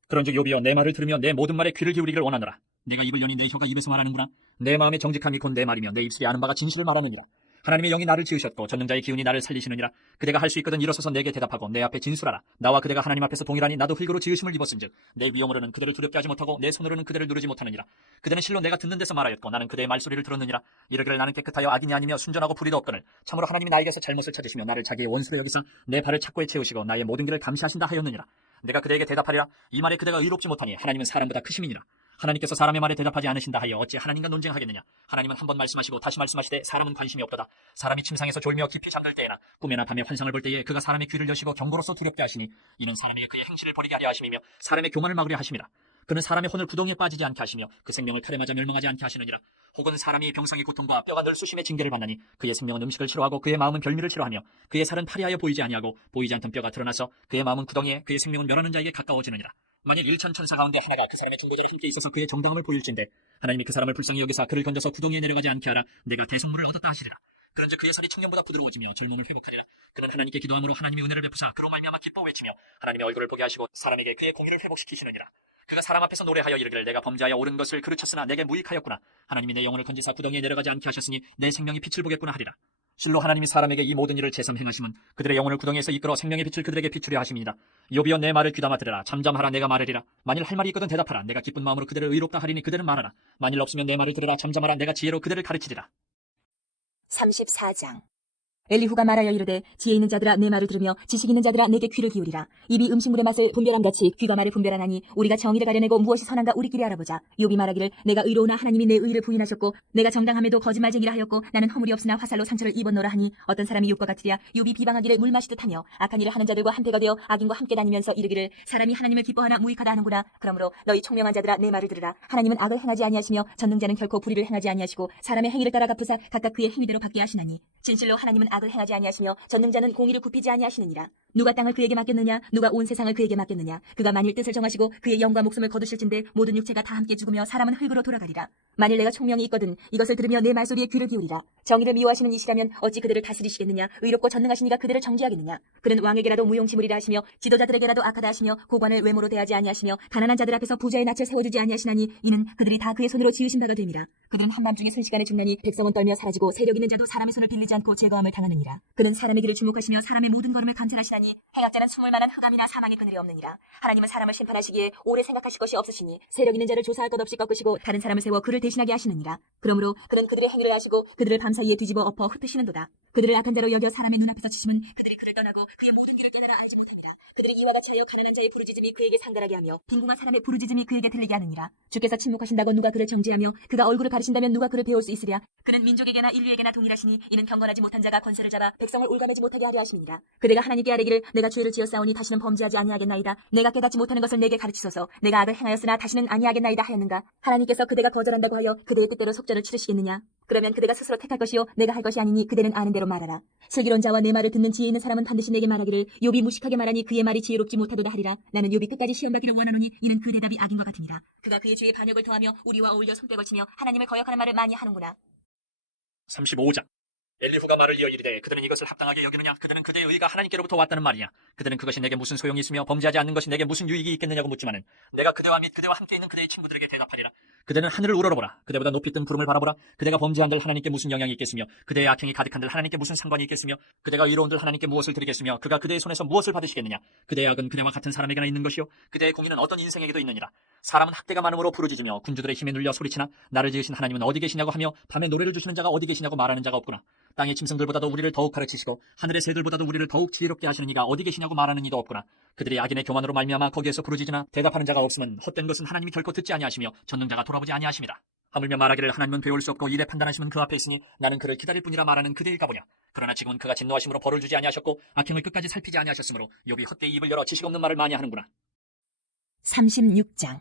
그런즉 욥이여, 내 말을 들으며 내 모든 말에 귀를 기울이기를 원하노라. 내가 입을 여니 내 혀가 입에서 말하는구나. 내 마음의 정직함이 곧 내 말이며 내 입술이 아는 바가 진실을 말하느니라. 하나님의 영이 나를 지으셨고 전능자의 기운이 나를 살리시느니라. 그대가 할 수 있거든 일어서서 내게 대답하고 내 앞에 진술하라. 나와 그대가 하나님 앞에서 동일하니 나도 흙으로 지으심을 입었은즉 내 위엄으로는 그들을 두렵게 하지 못하고 내 손으로는 그들을 누르지 못하느니라. 그대는 실로 내가 듣는 데서 말하였고 나는 그대의 말소리를 들었느니라. 이르기를 나는 깨끗하여 악인이 아니며 순전하고 불의도 없거늘 참으로 하나님이 나에게서 잘못을 찾으시며 나를 자기의 원수로 여기사 내 발을 착고에 채우시고 나의 모든 길을 감시하신다 하였느니라. 내가 그대에게 대답하리라. 이 말에 그대가 의롭지 못하니 하나님은 사람보다 크심이니라. 하나님께서 사람의 말에 대답하지 않으신다 하여 어찌 하나님과 논쟁하겠느냐. 하나님은 한 번 말씀하시고 다시 말씀하시되 사람은 관심이 없도다. 사람이 침상에서 졸며 깊이 잠들 때에나 꿈에나 밤에 환상을 볼 때에 그가 사람의 귀를 여시고 경고로서 두렵게 하시니 이는 사람에게 그의 행실을 버리게 하려 하심이며 사람의 교만을 막으려 하심이라. 그는 사람의 혼을 구덩이에 빠지지 않게 하시며 그 생명을 칼에 맞아 멸망하지 않게 하시느니라. 혹은 사람이 병성의 고통과 뼈가 널쑤심의 징계를 받나니 그의 생명은 음식을 싫어하고 그의 마음은 별미를 싫어하며 그의 살은 파리하여 보이지 아니하고 보이지 않던 뼈가 드러나서 그의 마음은 구덩이에 그의 생명은 멸하는 자에게 가까워지느니라. 만일 일천 천사 가운데 하나가 그 사람의 중보자로 함께 있어서 그의 정당함을 보일진데 하나님이 그 사람을 불쌍히 여기사 그를 건져서 구덩이에 내려가지 않게 하라. 내가 대성물을 얻었다 하시리라. 그런즉 그의 살이 청년보다 부드러워지며 젊음을 회복하리라. 그는 하나님께 기도함으로 하나님이 은혜를 베푸사 그로 말미암아 기뻐 외치며 하나님의 얼굴을 보게 하시고 사람에게 그의 공의를 회복시키시느니라. 그가 사람 앞에서 노래하여 이르기를 내가 범죄하여 옳은 것을 그르쳤으나 내게 무익하였구나. 하나님이 내 영혼을 건지사 구덩이에 내려가지 않게 하셨으니 내 생명이 빛을 보겠구나 하리라. 실로 하나님이 사람에게 이 모든 일을 제삼 행하심은 그들의 영혼을 구덩이에서 이끌어 생명의 빛을 그들에게 비추려 하심이니라. 욥이여 내 말을 귀담아 들으라. 잠잠하라. 내가 말하리라. 만일 할 말이 있거든 대답하라. 내가 기쁜 마음으로 그들을 의롭다 하리니 그들은 말하라. 만일 없으면 내 말을 들으라. 잠잠하라. 내가 지혜로 그들을 가르치리라. 34장. 엘리후가 말하여 이르되 지혜 있는 자들아 내 말을 들으며 지식 있는 자들아 내게 귀를 기울이라. 입이 음식물의 맛을 분별함같이 귀가 말을 분별하나니 우리가 정의를 가려내고 무엇이 선한가 우리끼리 알아보자. 욥이 말하기를 내가 의로우나 하나님이 내 의를 부인하셨고 내가 정당함에도 거짓말쟁이라 하였고 나는 허물이 없으나 화살로 상처를 입었노라 하니 어떤 사람이 욥과 같으랴. 욥이 비방하기를 물 마시듯 하며 악한 일을 하는 자들과 한패가 되어 악인과 함께 다니면서 이르기를 사람이 하나님을 기뻐하나 무익하다 하는구나. 그러므로 너희 총명한 자들아 내 말을 들으라. 하나님은 악을 행하지 아니하시며 전능자는 결코 불의를 행하지 아니하시고 사람의 행위를 따라 갚으사 각각 그의 행위대로 받게 하시나니 진실로 하나님은 악을 행하지 아니하시며 전능자는 공의를 굽히지 아니하시느니라. 누가 땅을 그에게 맡겼느냐? 누가 온 세상을 그에게 맡겼느냐? 그가 만일 뜻을 정하시고 그의 영과 목숨을 거두실진대 모든 육체가 다 함께 죽으며 사람은 흙으로 돌아가리라. 만일 내가 총명이 있거든 이것을 들으며 내 말소리에 귀를 기울이라. 정의를 미워하시는 이시라면 어찌 그들을 다스리시겠느냐? 의롭고 전능하신 이가 그들을 정죄하겠느냐? 그는 왕에게라도 무용지물이라 하시며 지도자들에게라도 악하다 하시며 고관을 외모로 대하지 아니하시며 가난한 자들 앞에서 부자의 낯을 세워주지 아니하시나니 이는 그들이 다 그의 손으로 지으신 바가 됨이라. 그들은 한밤중에 순식간에 죽나니 백성은 떨며 사라지고 세력 있는 자도 사람의 손을 빌리지 않고 제거함을 당하느니라. 그는 사람의 길을 주목하시며 사람의 모든 걸음을 감찰하시나니 행악자는 숨을 만한 흑암이나 사망의 그늘이 없느니라. 하나님은 사람을 심판하시기에 오래 생각하실 것이 없으시니 세력 있는 자를 조사할 것 없이 꺾으시고 다른 사람을 세워 그를 대신하게 하시느니라. 그러므로 그는 그들의 행위를 아시고 그들을 밤사이에 뒤집어 엎어 흩으시는도다. 그들을 악한 자로 여겨 사람의 눈앞에서 치심은 그들이 그를 떠나고 그의 모든 길을 깨달아 알지 못합니다. 그들이 이와 같이 하여 가난한 자의 부르짖음이 그에게 상달하게 하며 빈궁한 사람의 부르짖음이 그에게 들리게 하느니라. 주께서 침묵하신다고 누가 그를 정죄하며 그가 얼굴을 가리신다면 누가 그를 배울 수 있으랴. 그는 민족에게나 인류에게나 동일하시니 이는 경건하지 못한 자가 권세를 잡아 백성을 올가매지 못하게 하려 하심이니라. 그대가 하나님께 아뢰기를 내가 죄를 지었사오니 다시는 범죄하지 아니하겠나이다. 내가 깨닫지 못하는 것을 내게 가르치소서. 내가 악을 행하였으나 다시는 아니하겠나이다 하였는가. 하나님께서 그대가 거절한다고 하여 그대의 뜻대로 속전을 치르시겠느냐. 그러면 그대가 스스로 택할 것이요 내가 할 것이 아니니 그대는 아는 대로 말하라. 슬기로운 자와 내 말을 듣는 지혜 있는 사람은 반드시 내게 말하기를 욥이 무식하게 말하니 그의 말이 지혜롭지 못하도다 하리라. 나는 욥이 끝까지 시험받기를 원하노니 이는 그 대답이 악인과 같으니라. 그가 그의 죄에 반역을 더하며 우리와 어울려 손뼉을 치며 하나님을 거역하는 말을 많이 하는구나. 35장. 엘리후가 말을 이어 이르되 그들은 이것을 합당하게 여기느냐? 그들은 그대의 의가 하나님께로부터 왔다는 말이냐? 그들은 그것이 내게 무슨 소용이 있으며 범죄하지 않는 것이 내게 무슨 유익이 있겠느냐고 묻지만은 내가 그대와 및 그대와 함께 있는 그대의 친구들에게 대답하리라. 그대는 하늘을 우러러보라. 그대보다 높이 뜬 구름을 바라보라. 그대가 범죄한들 하나님께 무슨 영향이 있겠으며 그대의 악행이 가득한들 하나님께 무슨 상관이 있겠으며 그대가 의로운들 하나님께 무엇을 드리겠으며 그가 그대의 손에서 무엇을 받으시겠느냐? 그대의 악은 그대와 같은 사람에게나 있는 것이요 그대의 공의는 어떤 인생에게도 있느니라. 사람은 학대가 많음으로 부르짖으며 군주들의 힘에 눌려 소리치나 나를 지으신 하나님은 어디 계시냐고 하며 밤에 노래를 주시는 자가 어디 계시냐고 말하는 자가 없구나. 땅의 짐승들보다도 우리를 더욱 가르치시고 하늘의 새들보다도 우리를 더욱 지혜롭게 하시는 이가 어디 계시냐고 말하는 이도 없구나. 그들이 악인의 교만으로 말미암아 거기에서 부르짖으나 대답하는 자가 없으면 헛된 것은 하나님이 결코 듣지 아니하시며 전능자가 돌아보지 아니하심이라. 하물며 말하기를 하나님은 배울 수 없고 일에 판단하심은 그 앞에 있으니 나는 그를 기다릴 뿐이라 말하는 그대일까 보냐. 그러나 지금은 그가 진노하심으로 벌을 주지 아니하셨고 악행을 끝까지 살피지 아니하셨으므로 욥이 헛되이 입을 열어 지식 없는 말을 많이 하는구나. 36장.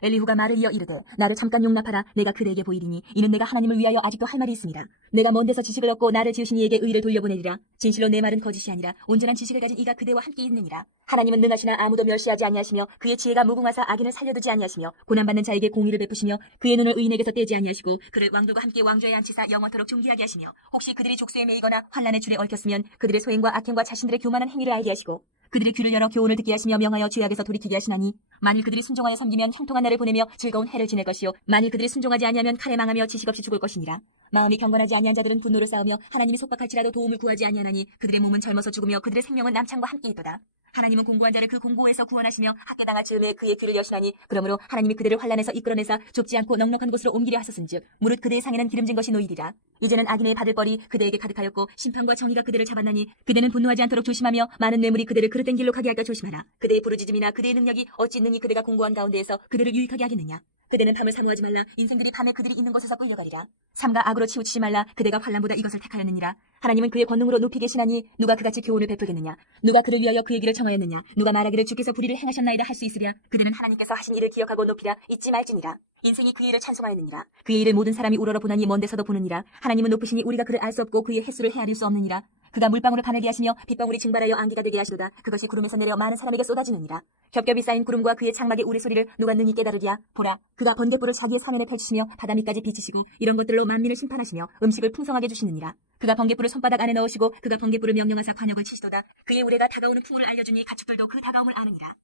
엘리후가 말을 이어 이르되 나를 잠깐 용납하라. 내가 그대에게 보이리니 이는 내가 하나님을 위하여 아직도 할 말이 있습니다. 내가 먼 데서 지식을 얻고 나를 지으신 이에게 의를 돌려보내리라. 진실로 내 말은 거짓이 아니라 온전한 지식을 가진 이가 그대와 함께 있느니라. 하나님은 능하시나 아무도 멸시하지 아니하시며 그의 지혜가 무궁하사 악인을 살려두지 아니하시며 고난받는 자에게 공의를 베푸시며 그의 눈을 의인에게서 떼지 아니하시고 그를 왕들과 함께 왕좌에 앉히사 영원토록 존귀하게 하시며 혹시 그들이 족쇄에 매이거나 환난의 줄에 얽혔으면 그들의 소행과 악행과 자신들의 교만한 행위를 알게 하시고 그들의 귀를 열어 교훈을 듣게 하시며 명하여 죄악에서 돌이키게 하시나니 만일 그들이 순종하여 섬기면 형통한 날을 보내며 즐거운 해를 지낼 것이요 만일 그들이 순종하지 아니하면 칼에 망하며 지식 없이 죽을 것이니라. 마음이 경건하지 아니한 자들은 분노를 쌓으며 하나님이 속박할지라도 도움을 구하지 아니하나니 그들의 몸은 젊어서 죽으며 그들의 생명은 남창과 함께 있도다. 하나님은 공고한 자를 그 공고에서 구원하시며 학대당할 즈음에 그의 귀를 여시나니 그러므로 하나님이 그들을 환난에서 이끌어내사 좁지 않고 넉넉한 곳으로 옮기려 하셨은즉 무릇 그대의 상에는 기름진 것이 놓이리라. 이제는 악인의 받을 벌이 그대에게 가득하였고 심판과 정의가 그대를 잡았나니 그대는 분노하지 않도록 조심하며 많은 뇌물이 그대를 그릇된 길로 가게 할까 조심하라. 그대의 부르짖음이나 그대의 능력이 어찌 능히 그대가 공고한 가운데에서 그대를 유익하게 하겠느냐. 그대는 밤을 사모하지 말라. 인생들이 밤에 그들이 있는 곳에서 끌려가리라. 삼가 악으로 치우치지 말라. 그대가 환난보다 이것을 택하였느니라. 하나님은 그의 권능으로 높이 계시나니 누가 그같이 교훈을 베풀겠느냐. 누가 그를 위하여 그의 길을 정하였느냐. 누가 말하기를 주께서 불의를 행하셨나이다 할 수 있으랴. 그대는 하나님께서 하신 일을 기억하고 높이라. 잊지 말지니라. 인생이 그의 일을 찬송하였느니라. 그의 일을 모든 사람이 우러러 보나니 먼 데서도 보느니라. 하나님은 높으시니 우리가 그를 알 수 없고 그의 횟수를 헤아릴 수 없느니라. 그가 물방울을 가늘게 하시며 빗방울이 증발하여 안개가 되게 하시도다. 그것이 구름에서 내려 많은 사람에게 쏟아지느니라. 겹겹이 쌓인 구름과 그의 장막의 우레소리를 누가 능히 깨달으랴. 보라, 그가 번갯불을 자기의 사면에 펼치시며 바다 밑까지 비치시고 이런 것들로 만민을 심판하시며 음식을 풍성하게 주시느니라. 그가 번갯불을 손바닥 안에 넣으시고 그가 번갯불을 명령하사 관역을 치시도다. 그의 우레가 다가오는 풍물을 알려주니 가축들도 그 다가옴을 아느니라.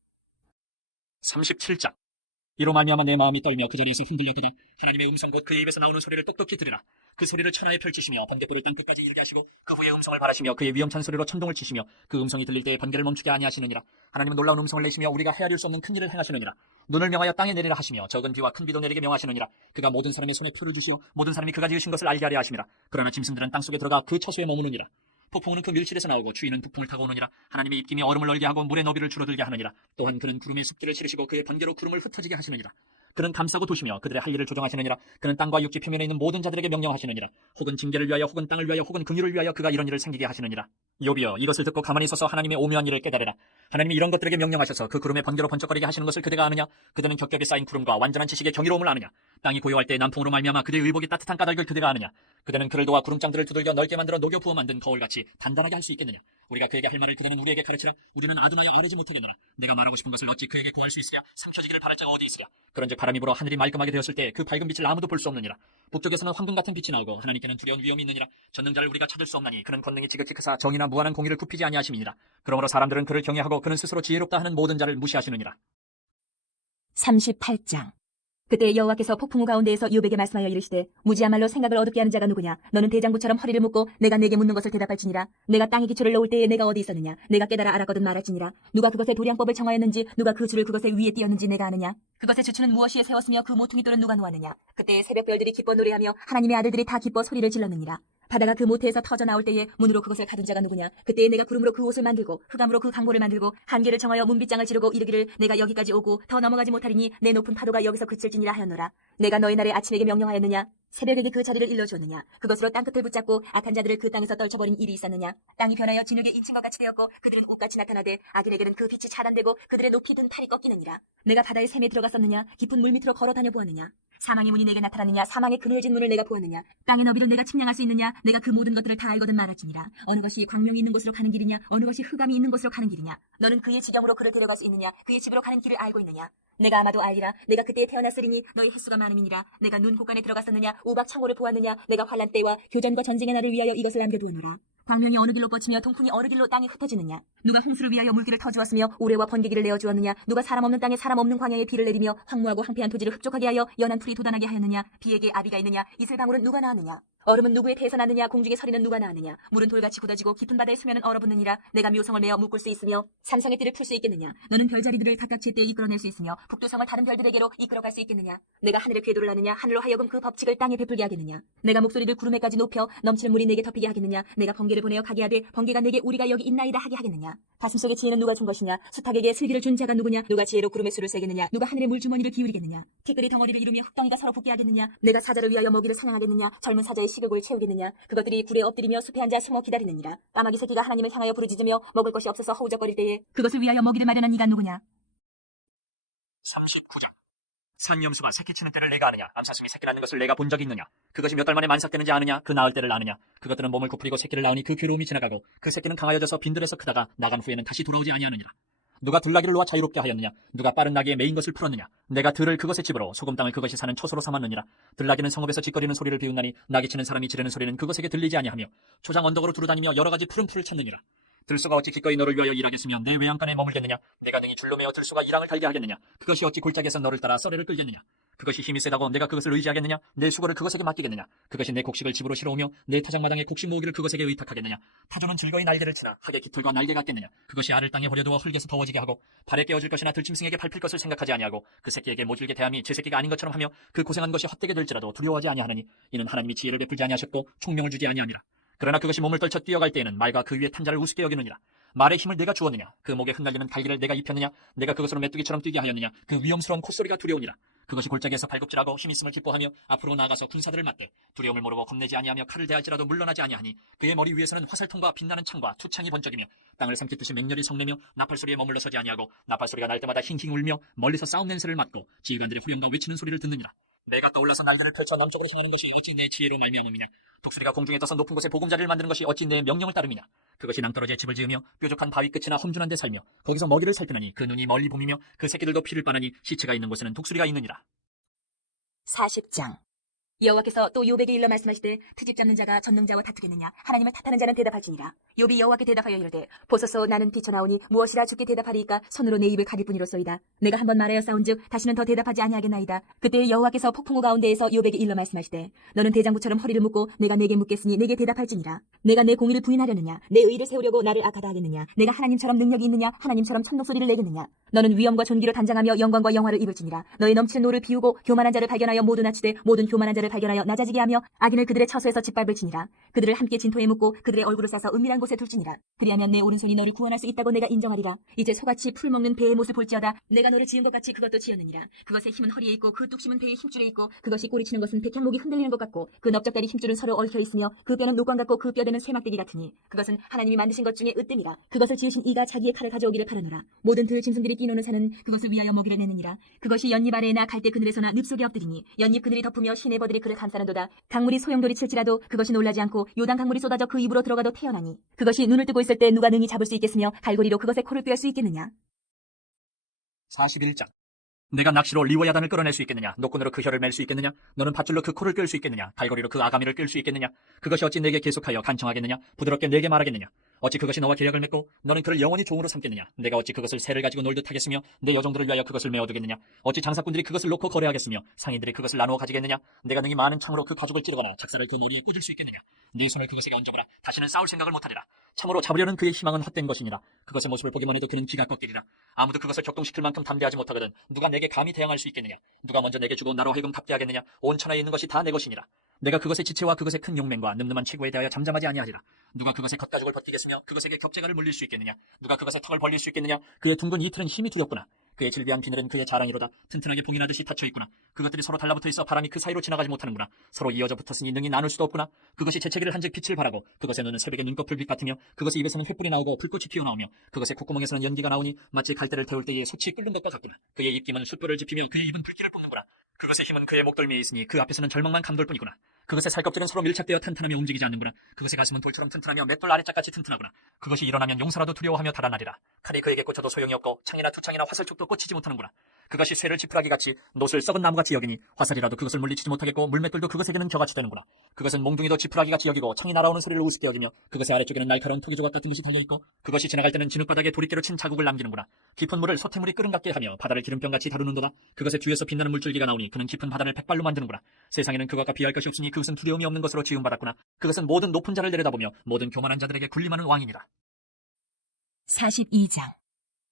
37장. 이로 말미암아 내 마음이 떨며 그 자리에서 흔들렸거든. 하나님의 음성 곧 그의 입에서 나오는 소리를 똑똑히 들으라. 그 소리를 천하에 펼치시며 번갯불을 땅끝까지 이르게 하시고 그 후에 음성을 발하시며 그의 위험찬 소리로 천둥을 치시며 그 음성이 들릴 때에 번개를 멈추게 아니하시느니라. 하나님은 놀라운 음성을 내시며 우리가 헤아릴 수 없는 큰 일을 행하시느니라. 눈을 명하여 땅에 내리라 하시며 적은 비와 큰 비도 내리게 명하시느니라. 그가 모든 사람의 손에 표를 주시어 모든 사람이 그가 지으신 것을 알게 하려 하심이라. 그러나 짐승들은 땅속에 들어가 그 처소에 머무느니라. 폭풍은 그 밀실에서 나오고 추위는 북풍을 타고 오느니라. 하나님의 입김이 얼음을 얼게 하고 물의 너비를 줄어들게 하느니라. 또한 그는 구름에 습기를 실으시고 그의 번개로 구름을 흩어지게 하시느니라. 그는 감싸고 도시며 그들의 할 일을 조정하시느니라. 그는 땅과 육지 표면에 있는 모든 자들에게 명령하시느니라. 혹은 징계를 위하여 혹은 땅을 위하여 혹은 긍휼을 위하여 그가 이런 일을 생기게 하시느니라. 욥이여, 이것을 듣고 가만히 서서 하나님의 오묘한 일을 깨달으라. 하나님이 이런 것들에게 명령하셔서 그 구름의 번개로 번쩍거리게 하시는 것을 그대가 아느냐? 그대는 겹겹이 쌓인 구름과 완전한 지식의 경이로움을 아느냐? 땅이 고요할 때 남풍으로 말미암아 그대의 의복이 따뜻한 까닭을 그대가 아느냐? 그대는 그를 도와 구름장들을 두들겨 넓게 만들어 녹여 부어 만든 거울같이 단단하게 할 수 있겠느냐? 우리가 그에게 할 말을 그대는 우리에게 가르치라. 우리는 아둔하여 아뢰지 못하겠노라. 내가 말하고 싶은 것을 어찌 그에게 구할 수 있으랴? 삼켜지기를 바랄 자가 어디 있으랴? 그런즉 바람이 불어 하늘이 말끔하게 되었을 때 그 밝은 빛을 아무도 볼 수 없느니라. 북쪽에서는 황금 같은 빛이 나오고 하나님께는 두려운 위험이 있느니라. 전능자를 우리가 찾을 수 없나니 그는 권능이 지극히 크사 정의나 무한한 공의를 굽히지 아니하심이니라. 그러므로 사람들은 그를 경외하고 그는 스스로 지혜롭다 하는 모든 자를 무시하시느니라. 38장. 그때 여호와께서 폭풍우 가운데에서 욥에게 말씀하여 이르시되 무지한 말로 생각을 어둡게 하는 자가 누구냐? 너는 대장부처럼 허리를 묶고 내가 내게 묻는 것을 대답할지니라. 내가 땅에 기초를 놓을 때에 내가 어디 있었느냐? 내가 깨달아 알았거든 말할지니라. 누가 그것의 도량법을 정하였는지 누가 그 줄을 그것의 위에 띄었는지 내가 아느냐? 그것의 주추는 무엇이에 세웠으며 그 모퉁이 돌은 누가 놓았느냐? 그때 새벽 별들이 기뻐 노래하며 하나님의 아들들이 다 기뻐 소리를 질렀느니라. 바다가 그 모태에서 터져 나올 때에 문으로 그것을 가둔 자가 누구냐? 그때에 내가 구름으로 그 옷을 만들고 흑암으로 그 강보를 만들고 한계를 정하여 문빗장을 지르고 이르기를 내가 여기까지 오고 더 넘어가지 못하리니 내 높은 파도가 여기서 그칠지니라 하였노라. 내가 너희 날에 아침에게 명령하였느냐? 새벽에게 그 자리를 일러주었느냐? 그것으로 땅끝을 붙잡고 악한 자들을 그 땅에서 떨쳐버린 일이 있었느냐? 땅이 변하여 진흙에 인친 것 같이 되었고 그들은 옷같이 나타나되 악인에게는 그 빛이 차단되고 그들의 높이 든 팔이 꺾이느니라. 내가 바다의 샘에 들어갔었느냐? 깊은 물 밑으로 걸어 다녀 보았느냐? 사망의 문이 내게 나타났느냐? 사망의 그늘진 문을 내가 보았느냐? 땅의 너비를 내가 측량할 수 있느냐? 내가 그 모든 것들을 다 알거든 말할지니라. 어느 것이 광명이 있는 곳으로 가는 길이냐? 어느 것이 흑암이 있는 곳으로 가는 길이냐? 너는 그의 지경으로 그를 데려갈 수 있느냐? 그의 집으로 가는 길을 알고 있느냐? 내가 아마도 알리라. 내가 그때에 태어났으리니 너희 횟수가 많음이니라. 내가 눈 곳간에 들어갔었느냐? 우박 창고를 보았느냐? 내가 환란 때와 교전과 전쟁의 날을 위하여 이것을 남겨두었노라. 광명이 어느 길로 뻗치며 동풍이 어느 길로 땅에 흩어지느냐? 누가 홍수를 위하여 물길을 터주었으며 우레와 번개기를 내어주었느냐? 누가 사람 없는 땅에 사람 없는 광야에 비를 내리며 황무하고 황폐한 토지를 흡족하게 하여 연한 풀이 돋아나게 하였느냐? 비에게 아비가 있느냐? 이슬 방울은 누가 낳았느냐? 얼음은 누구의 태에서 나느냐? 공중의 서리는 누가 낳았느냐? 물은 돌같이 굳어지고 깊은 바다의 수면은 얼어붙느니라. 내가 묘성을 메어 묶을 수 있으며 삼성의 띠를 풀 수 있겠느냐? 너는 별자리들을 각각 제때에 이끌어낼 수 있으며 북두성을 다른 별들에게로 이끌어갈 수 있겠느냐? 내가 하늘의 궤도를 하느냐? 하늘로 하여금 그 법칙을 땅에 베풀게 하겠느냐? 내가 목소리를 구름에까지 높여 넘치는 물이 내게 덮이게 하겠느냐? 내가 번개를 보내어 가게 하되 번개가 내게 우리가 여기 있나이다 하게 하겠느냐? 가슴속에 지혜는 누가 준 것이냐? 수탉에게 슬기를 준 자가 누구냐? 누가 지혜로 구름의 수를 세겠느냐? 누가 하늘의 물주머니를 기울이겠느냐? 티끌이 덩어리를 이루며 흙덩이가 서로 붙게 하겠느냐? 내가 사자를 위하여 먹이를 사냥하겠느냐? 젊은 사자의 식욕을 채우겠느냐? 그것들이 굴에 엎드리며 숲에 앉아 숨어 기다리느니라. 까마귀 새끼가 하나님을 향하여 부르짖으며 먹을 것이 없어서 허우적거릴 때에 그것을 위하여 먹이를 마련한 이가 누구냐? 39장. 산염수가 새끼 치는 때를 내가 아느냐? 암사슴이 새끼 낳는 것을 내가 본 적이 있느냐? 그것이 몇 달 만에 만삭되는지 아느냐? 그 낳을 때를 아느냐? 그것들은 몸을 굽히고 새끼를 낳으니 그 괴로움이 지나가고 그 새끼는 강하여져서 빈들에서 크다가 나간 후에는 다시 돌아오지 아니하느니라. 누가 들나귀를 놓아 자유롭게 하였느냐? 누가 빠른 나귀에 메인 것을 풀었느냐? 내가 들을 그것의 집으로 소금 땅을 그것이 사는 초소로 삼았느니라. 들나귀는 성읍에서 짓거리는 소리를 비웃나니 나귀 치는 사람이 지르는 소리는 그것에게 들리지 아니하며 초장 언덕으로 두루다니며 여러 가지 푸른 풀을 찾느니라. 들소가 어찌 기꺼이 너를 위하여 일하겠으며 내 외양간에 머물겠느냐? 내가 능히 줄로 매어 들소가 이랑을 달게 하겠느냐? 그것이 어찌 골짜기에서 너를 따라 썰매를 끌겠느냐? 그것이 힘이 세다고 내가 그것을 의지하겠느냐? 내 수고를 그것에게 맡기겠느냐? 그것이 내 곡식을 집으로 실어오며 내 타작마당에 곡식 모으기를 그것에게 의탁하겠느냐? 타조는 즐거이 날개를 치나 학의 깃털과 날개 같겠느냐? 그것이 알을 땅에 버려두어 흙에서 더워지게 하고 발에 깨어질 것이나 들짐승에게 밟힐 것을 생각하지 아니하고 그 새끼에게 모질게 대함이 제 새끼가 아닌 것처럼 하며 그 고생한 것이 헛되게 될지라도 두려워하지 아니하느니 이는 하나님이 지혜를 베풀지 아니하셨고 총명을 주지 아니하니라. 그러나 그것이 몸을 떨쳐 뛰어갈 때에는 말과 그 위에 탄 자를 우습게 여기느니라. 말의 힘을 내가 주었느냐? 그 목에 흩날리는 갈기를 내가 입혔느냐? 내가 그것으로 메뚜기처럼 뛰게 하였느냐? 그 위험스러운 콧소리가 두려우니라. 그것이 골짜기에서 발굽질하고 힘 있음을 기뻐하며 앞으로 나아가서 군사들을 맞들 두려움을 모르고 겁내지 아니하며 칼을 대할지라도 물러나지 아니하니 그의 머리 위에서는 화살통과 빛나는 창과 투창이 번쩍이며 땅을 삼키듯이 맹렬히 성내며 나팔소리에 머물러 서지 아니하고 나팔소리가 날 때마다 힝힝 울며 멀리서 싸움 냄새를 맡고 지휘관들의 후렴과 외치는 소리를 듣느니라. 내가 떠올라서 날개를 펼쳐 남쪽으로 향하는 것이 어찌 내 지혜로 말미암음이냐? 독수리가 공중에 떠서 높은 곳에 보금자리를 만드는 것이 어찌 내 명령을 따름이냐? 그것이 낭떠러지에 집을 지으며 뾰족한 바위 끝이나 험준한 데 살며 거기서 먹이를 살피느니 그 눈이 멀리 봄이며 그 새끼들도 피를 빠느니 시체가 있는 곳에는 독수리가 있느니라. 40장. 여호와께서 또 욥에게 일러 말씀하시되 트집 잡는 자가 전능자와 다투겠느냐 하나님을 탓하는 자는 대답할지니라. 욥이 여호와께 대답하여 이르되 보소서 나는 뛰쳐나오니 무엇이라 주께 대답하리이까 손으로 내 입을 가릴 뿐이로소이다. 내가 한번 말하여 싸운즉 다시는 더 대답하지 아니하겠나이다. 그때 여호와께서 폭풍우 가운데에서 욥에게 일러 말씀하시되 너는 대장부처럼 허리를 묶고 내가 내게 묻겠으니 내게 대답할지니라. 내가 내 공의를 부인하려느냐 내 의를 세우려고 나를 악하다 하겠느냐 내가 하나님처럼 능력이 있느냐 하나님처럼 천둥소리를 내겠느냐. 너는 위엄과 존귀로 단장하며 영광과 영화를 입을지니라. 너의 넘치는 노를 비우고 교만한 자를 발견하여 모두 낮추되 모든 교만한 자를 발견하여 낮아지게 하며 악인을 그들의 처소에서 짓밟을지니라. 그들을 함께 진토에 묻고 그들의 얼굴을 싸서 은밀한 곳에 둘지니라. 그리하면 내 오른손이 너를 구원할 수 있다고 내가 인정하리라. 이제 소같이 풀 먹는 배의 못을 볼지어다. 내가 너를 지은 것 같이 그것도 지었느니라. 그것의 힘은 허리에 있고 그 뚝심은 배의 힘줄에 있고 그것이 꼬리치는 것은 백향목이 흔들리는 것 같고 그 넓적다리 힘줄은 서로 얽혀 있으며 그 뼈는 녹광 같고 그 뼈대는 쇠막대기 같으니 그것은 하나님이 만드신 것 중에 으뜸이라. 그것을 지으신 이가 자기의 칼을 가져오기를 바라노라. 모든 들 짐승들이 뛰노는 산은 그것을 위하여 먹이를 내느니라. 그것이 연잎 아래에나 갈대 그늘에서나 늪 속에 엎드리니 연잎 그늘이 덮으며 시내버들이 그를 감싸는도다. 강물이 소용돌이 칠지라도 그것이 놀라지 않고 요단 강물이 쏟아져 그 입으로 들어가도 태어나니 그것이 눈을 뜨고 있을 때 누가 능히 잡을 수 있겠으며 갈고리로 그것의 코를 꿰할 수 있겠느냐. 41장. 내가 낚시로 리워야단을 끌어낼 수 있겠느냐? 노끈으로 그 혀를 맬 수 있겠느냐? 너는 밧줄로 그 코를 끌 수 있겠느냐? 갈고리로 그 아가미를 끌 수 있겠느냐? 그것이 어찌 내게 계속하여 간청하겠느냐? 부드럽게 내게 말하겠느냐? 어찌 그것이 너와 계약을 맺고 너는 그를 영원히 종으로 삼겠느냐? 내가 어찌 그것을 새를 가지고 놀듯 하겠으며 내 여종들을 위하여 그것을 메어두겠느냐? 어찌 장사꾼들이 그것을 놓고 거래하겠으며 상인들이 그것을 나누어 가지겠느냐? 내가 능히 많은 창으로 그 가죽을 찌르거나 작사를 그 머리에 꽂을 수 있겠느냐? 네 손을 그것에게 얹어보라. 다시는 싸울 생각을 못하리라. 참으로 잡으려는 그의 희망은 헛된 것이니라. 그것의 모습을 보기만 해도 그는 기가 꺾이리라. 아무도 그것을 격동시킬 만큼 담대하지 못하거든 누가 내게 감히 대항할 수 있겠느냐? 누가 먼저 내게 주고 나로 하여금 답대하겠느냐? 온 천하에 있는 것이 다 내 것이니라. 내가 그것의 지체와 그것의 큰 용맹과 늠름한 체구에 대하여 잠잠하지 아니하리라. 누가 그것의 겉가죽을 벗기겠으며 그것에게 겹재가를 물릴 수 있겠느냐? 누가 그것의 턱을 벌릴 수 있겠느냐? 그의 둥근 이틀은 힘이 두렵구나. 그의 질비한 비늘은 그의 자랑이로다. 튼튼하게 봉인하듯이 닫혀 있구나. 그것들이 서로 달라붙어 있어 바람이 그 사이로 지나가지 못하는구나. 서로 이어져 붙었으니 능히 나눌 수도 없구나. 그것이 재채기를 한즉 빛을 발하고 그것의 눈은 새벽의 눈꺼풀 빛 같으며 그것의 입에서는 횃불이 나오고 불꽃이 피어나오며 그것의 콧구멍에서는 연기가 나오니 마치 갈대를 태울 때에 솥이 끓는 것과 같구나. 그의 입김은 숯불을 지피며 그의 입은 불길을 뿜는구나. 그것의 힘은 그의 목덜미에 있으니 그 앞에서는 절망만 감돌 뿐이구나. 그것의 살껍질은 서로 밀착되어 탄탄하며 움직이지 않는구나. 그것의 가슴은 돌처럼 튼튼하며 맷돌 아래짝같이 튼튼하구나. 그것이 일어나면 용사라도 두려워하며 달아나리라. 칼이 그에게 꽂혀도 소용이 없고 창이나 투창이나 화살촉도 꽂히지 못하는구나. 그것이 쇠를 지푸라기같이 노슬 썩은 나무같이 여기니 화살이라도 그것을 물리치지 못하겠고 물맷돌도 그것에게는 겨같이 되는구나. 그것은 몽둥이도 지푸라기같이 여기고 창이 날아오는 소리를 우습게 여기며 그것의 아래쪽에는 날카로운 토기조각 같은 것이 달려있고 그것이 지나갈 때는 진흙바닥에 도리깨로 친 자국을 남기는구나. 깊은 물을 소태물이 끓음 같게 하며 바다를 기름병같이 다루는도다. 그것의 뒤에서 빛나는 물줄기가 나오니 그는 깊은 바다를 백발로 만드는구나. 세상에는 그것과 비할 것이 없으니 그것은 두려움이 없는 것으로 지음받았구나. 그것은 모든 높은 자를 내려다보며 모든 교만한 자들에게 군림하는 왕이니라. 42장.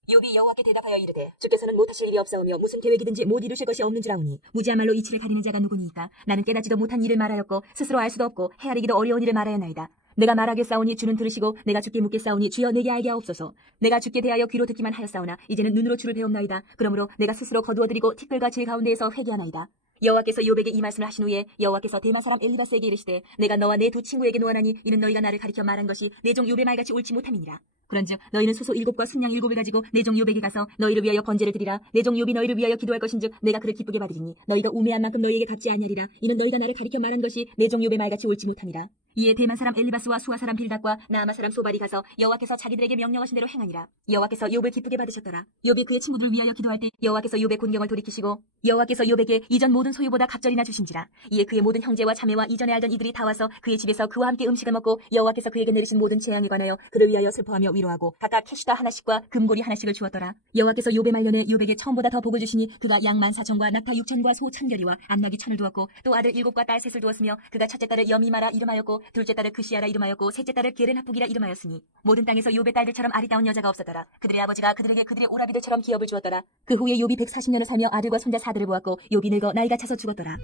욥이 여호와께 대답하여 이르되 주께서는 못하실 일이 없사오며 무슨 계획이든지 못 이루실 것이 없는 줄 아오니 무지야말로 이치를 가리는 자가 누구니이까. 나는 깨닫지도 못한 일을 말하였고 스스로 알 수도 없고 헤아리기도 어려운 일을 말하였나이다. 내가 말하겠사오니 주는 들으시고 내가 주께 묻겠사오니 주여 내게 알게 하옵소서. 내가 주께 대하여 귀로 듣기만 하였사오나 이제는 눈으로 주를 배움나이다. 그러므로 내가 스스로 거두어드리고 티끌과 질 가운데에서 회개하나이다. 여호와께서 욥에게 이 말씀을 하신 후에 여호와께서 대만 사람 엘리바스에게 이르시되 내가 너와 내 두 친구에게 노하나니 이는 너희가 나를 가리켜 말한 것이 내 종 욥의 말같이 옳지 못함이니라. 그런즉 너희는 소소 7과 순양 7을 가지고 내 종 욥에게 가서 너희를 위하여 번제를 드리라. 내 종 욥이 너희를 위하여 기도할 것인즉 내가 그를 기쁘게 받으리니 너희가 우매한 만큼 너희에게 갚지 아니하리라. 이는 너희가 나를 가리켜 말한 것이 내 종 욥의 말같이 옳지 못함이라. 이에 대만 사람 엘리바스와 수아 사람 빌닷과 나아마 사람 소발이 가서 여호와께서 자기들에게 명령하신 대로 행하니라. 여호와께서 욥을 기쁘게 받으셨더라. 욥이 그의 친구들을 위하여 기도할 때 여호와께서 욥의 곤경을 돌이키시고 여호와께서 욥에게 이전 모든 소유보다 갑절이나 주신지라. 이에 그의 모든 형제와 자매와 이전에 알던 이들이 다 와서 그의 집에서 그와 함께 음식을 먹고 여호와께서 그에게 내리신 모든 재앙에 관하여 그를 위하여 슬퍼하며 위로하고 각각 캐시다 하나씩과 금고리 하나씩을 주었더라. 여호와께서 욥의 말년에 욥에게 처음보다 더 복을 주시니 그가 양 14,000과 낙타 6,000과 소 1,000결이와 암나귀 1,000을 두었고 또 아들 7과 딸 3을 두었으며 그가 첫째 딸을 여미마라 이름하였고 둘째 딸을 그시아라 이름하였고 셋째 딸을 게렌하프기라 이름하였으니 모든 땅에서 욥의 딸들처럼 아리따운 여자가 없었더라. 그들의 아버지가 그들에게 그들의 오라비들처럼 기업을 주었더라. 그 후에 욥이 140년을 살며 아들과 손자 4들을 보았고 욥이 늙어 나이가 차서 죽었더라.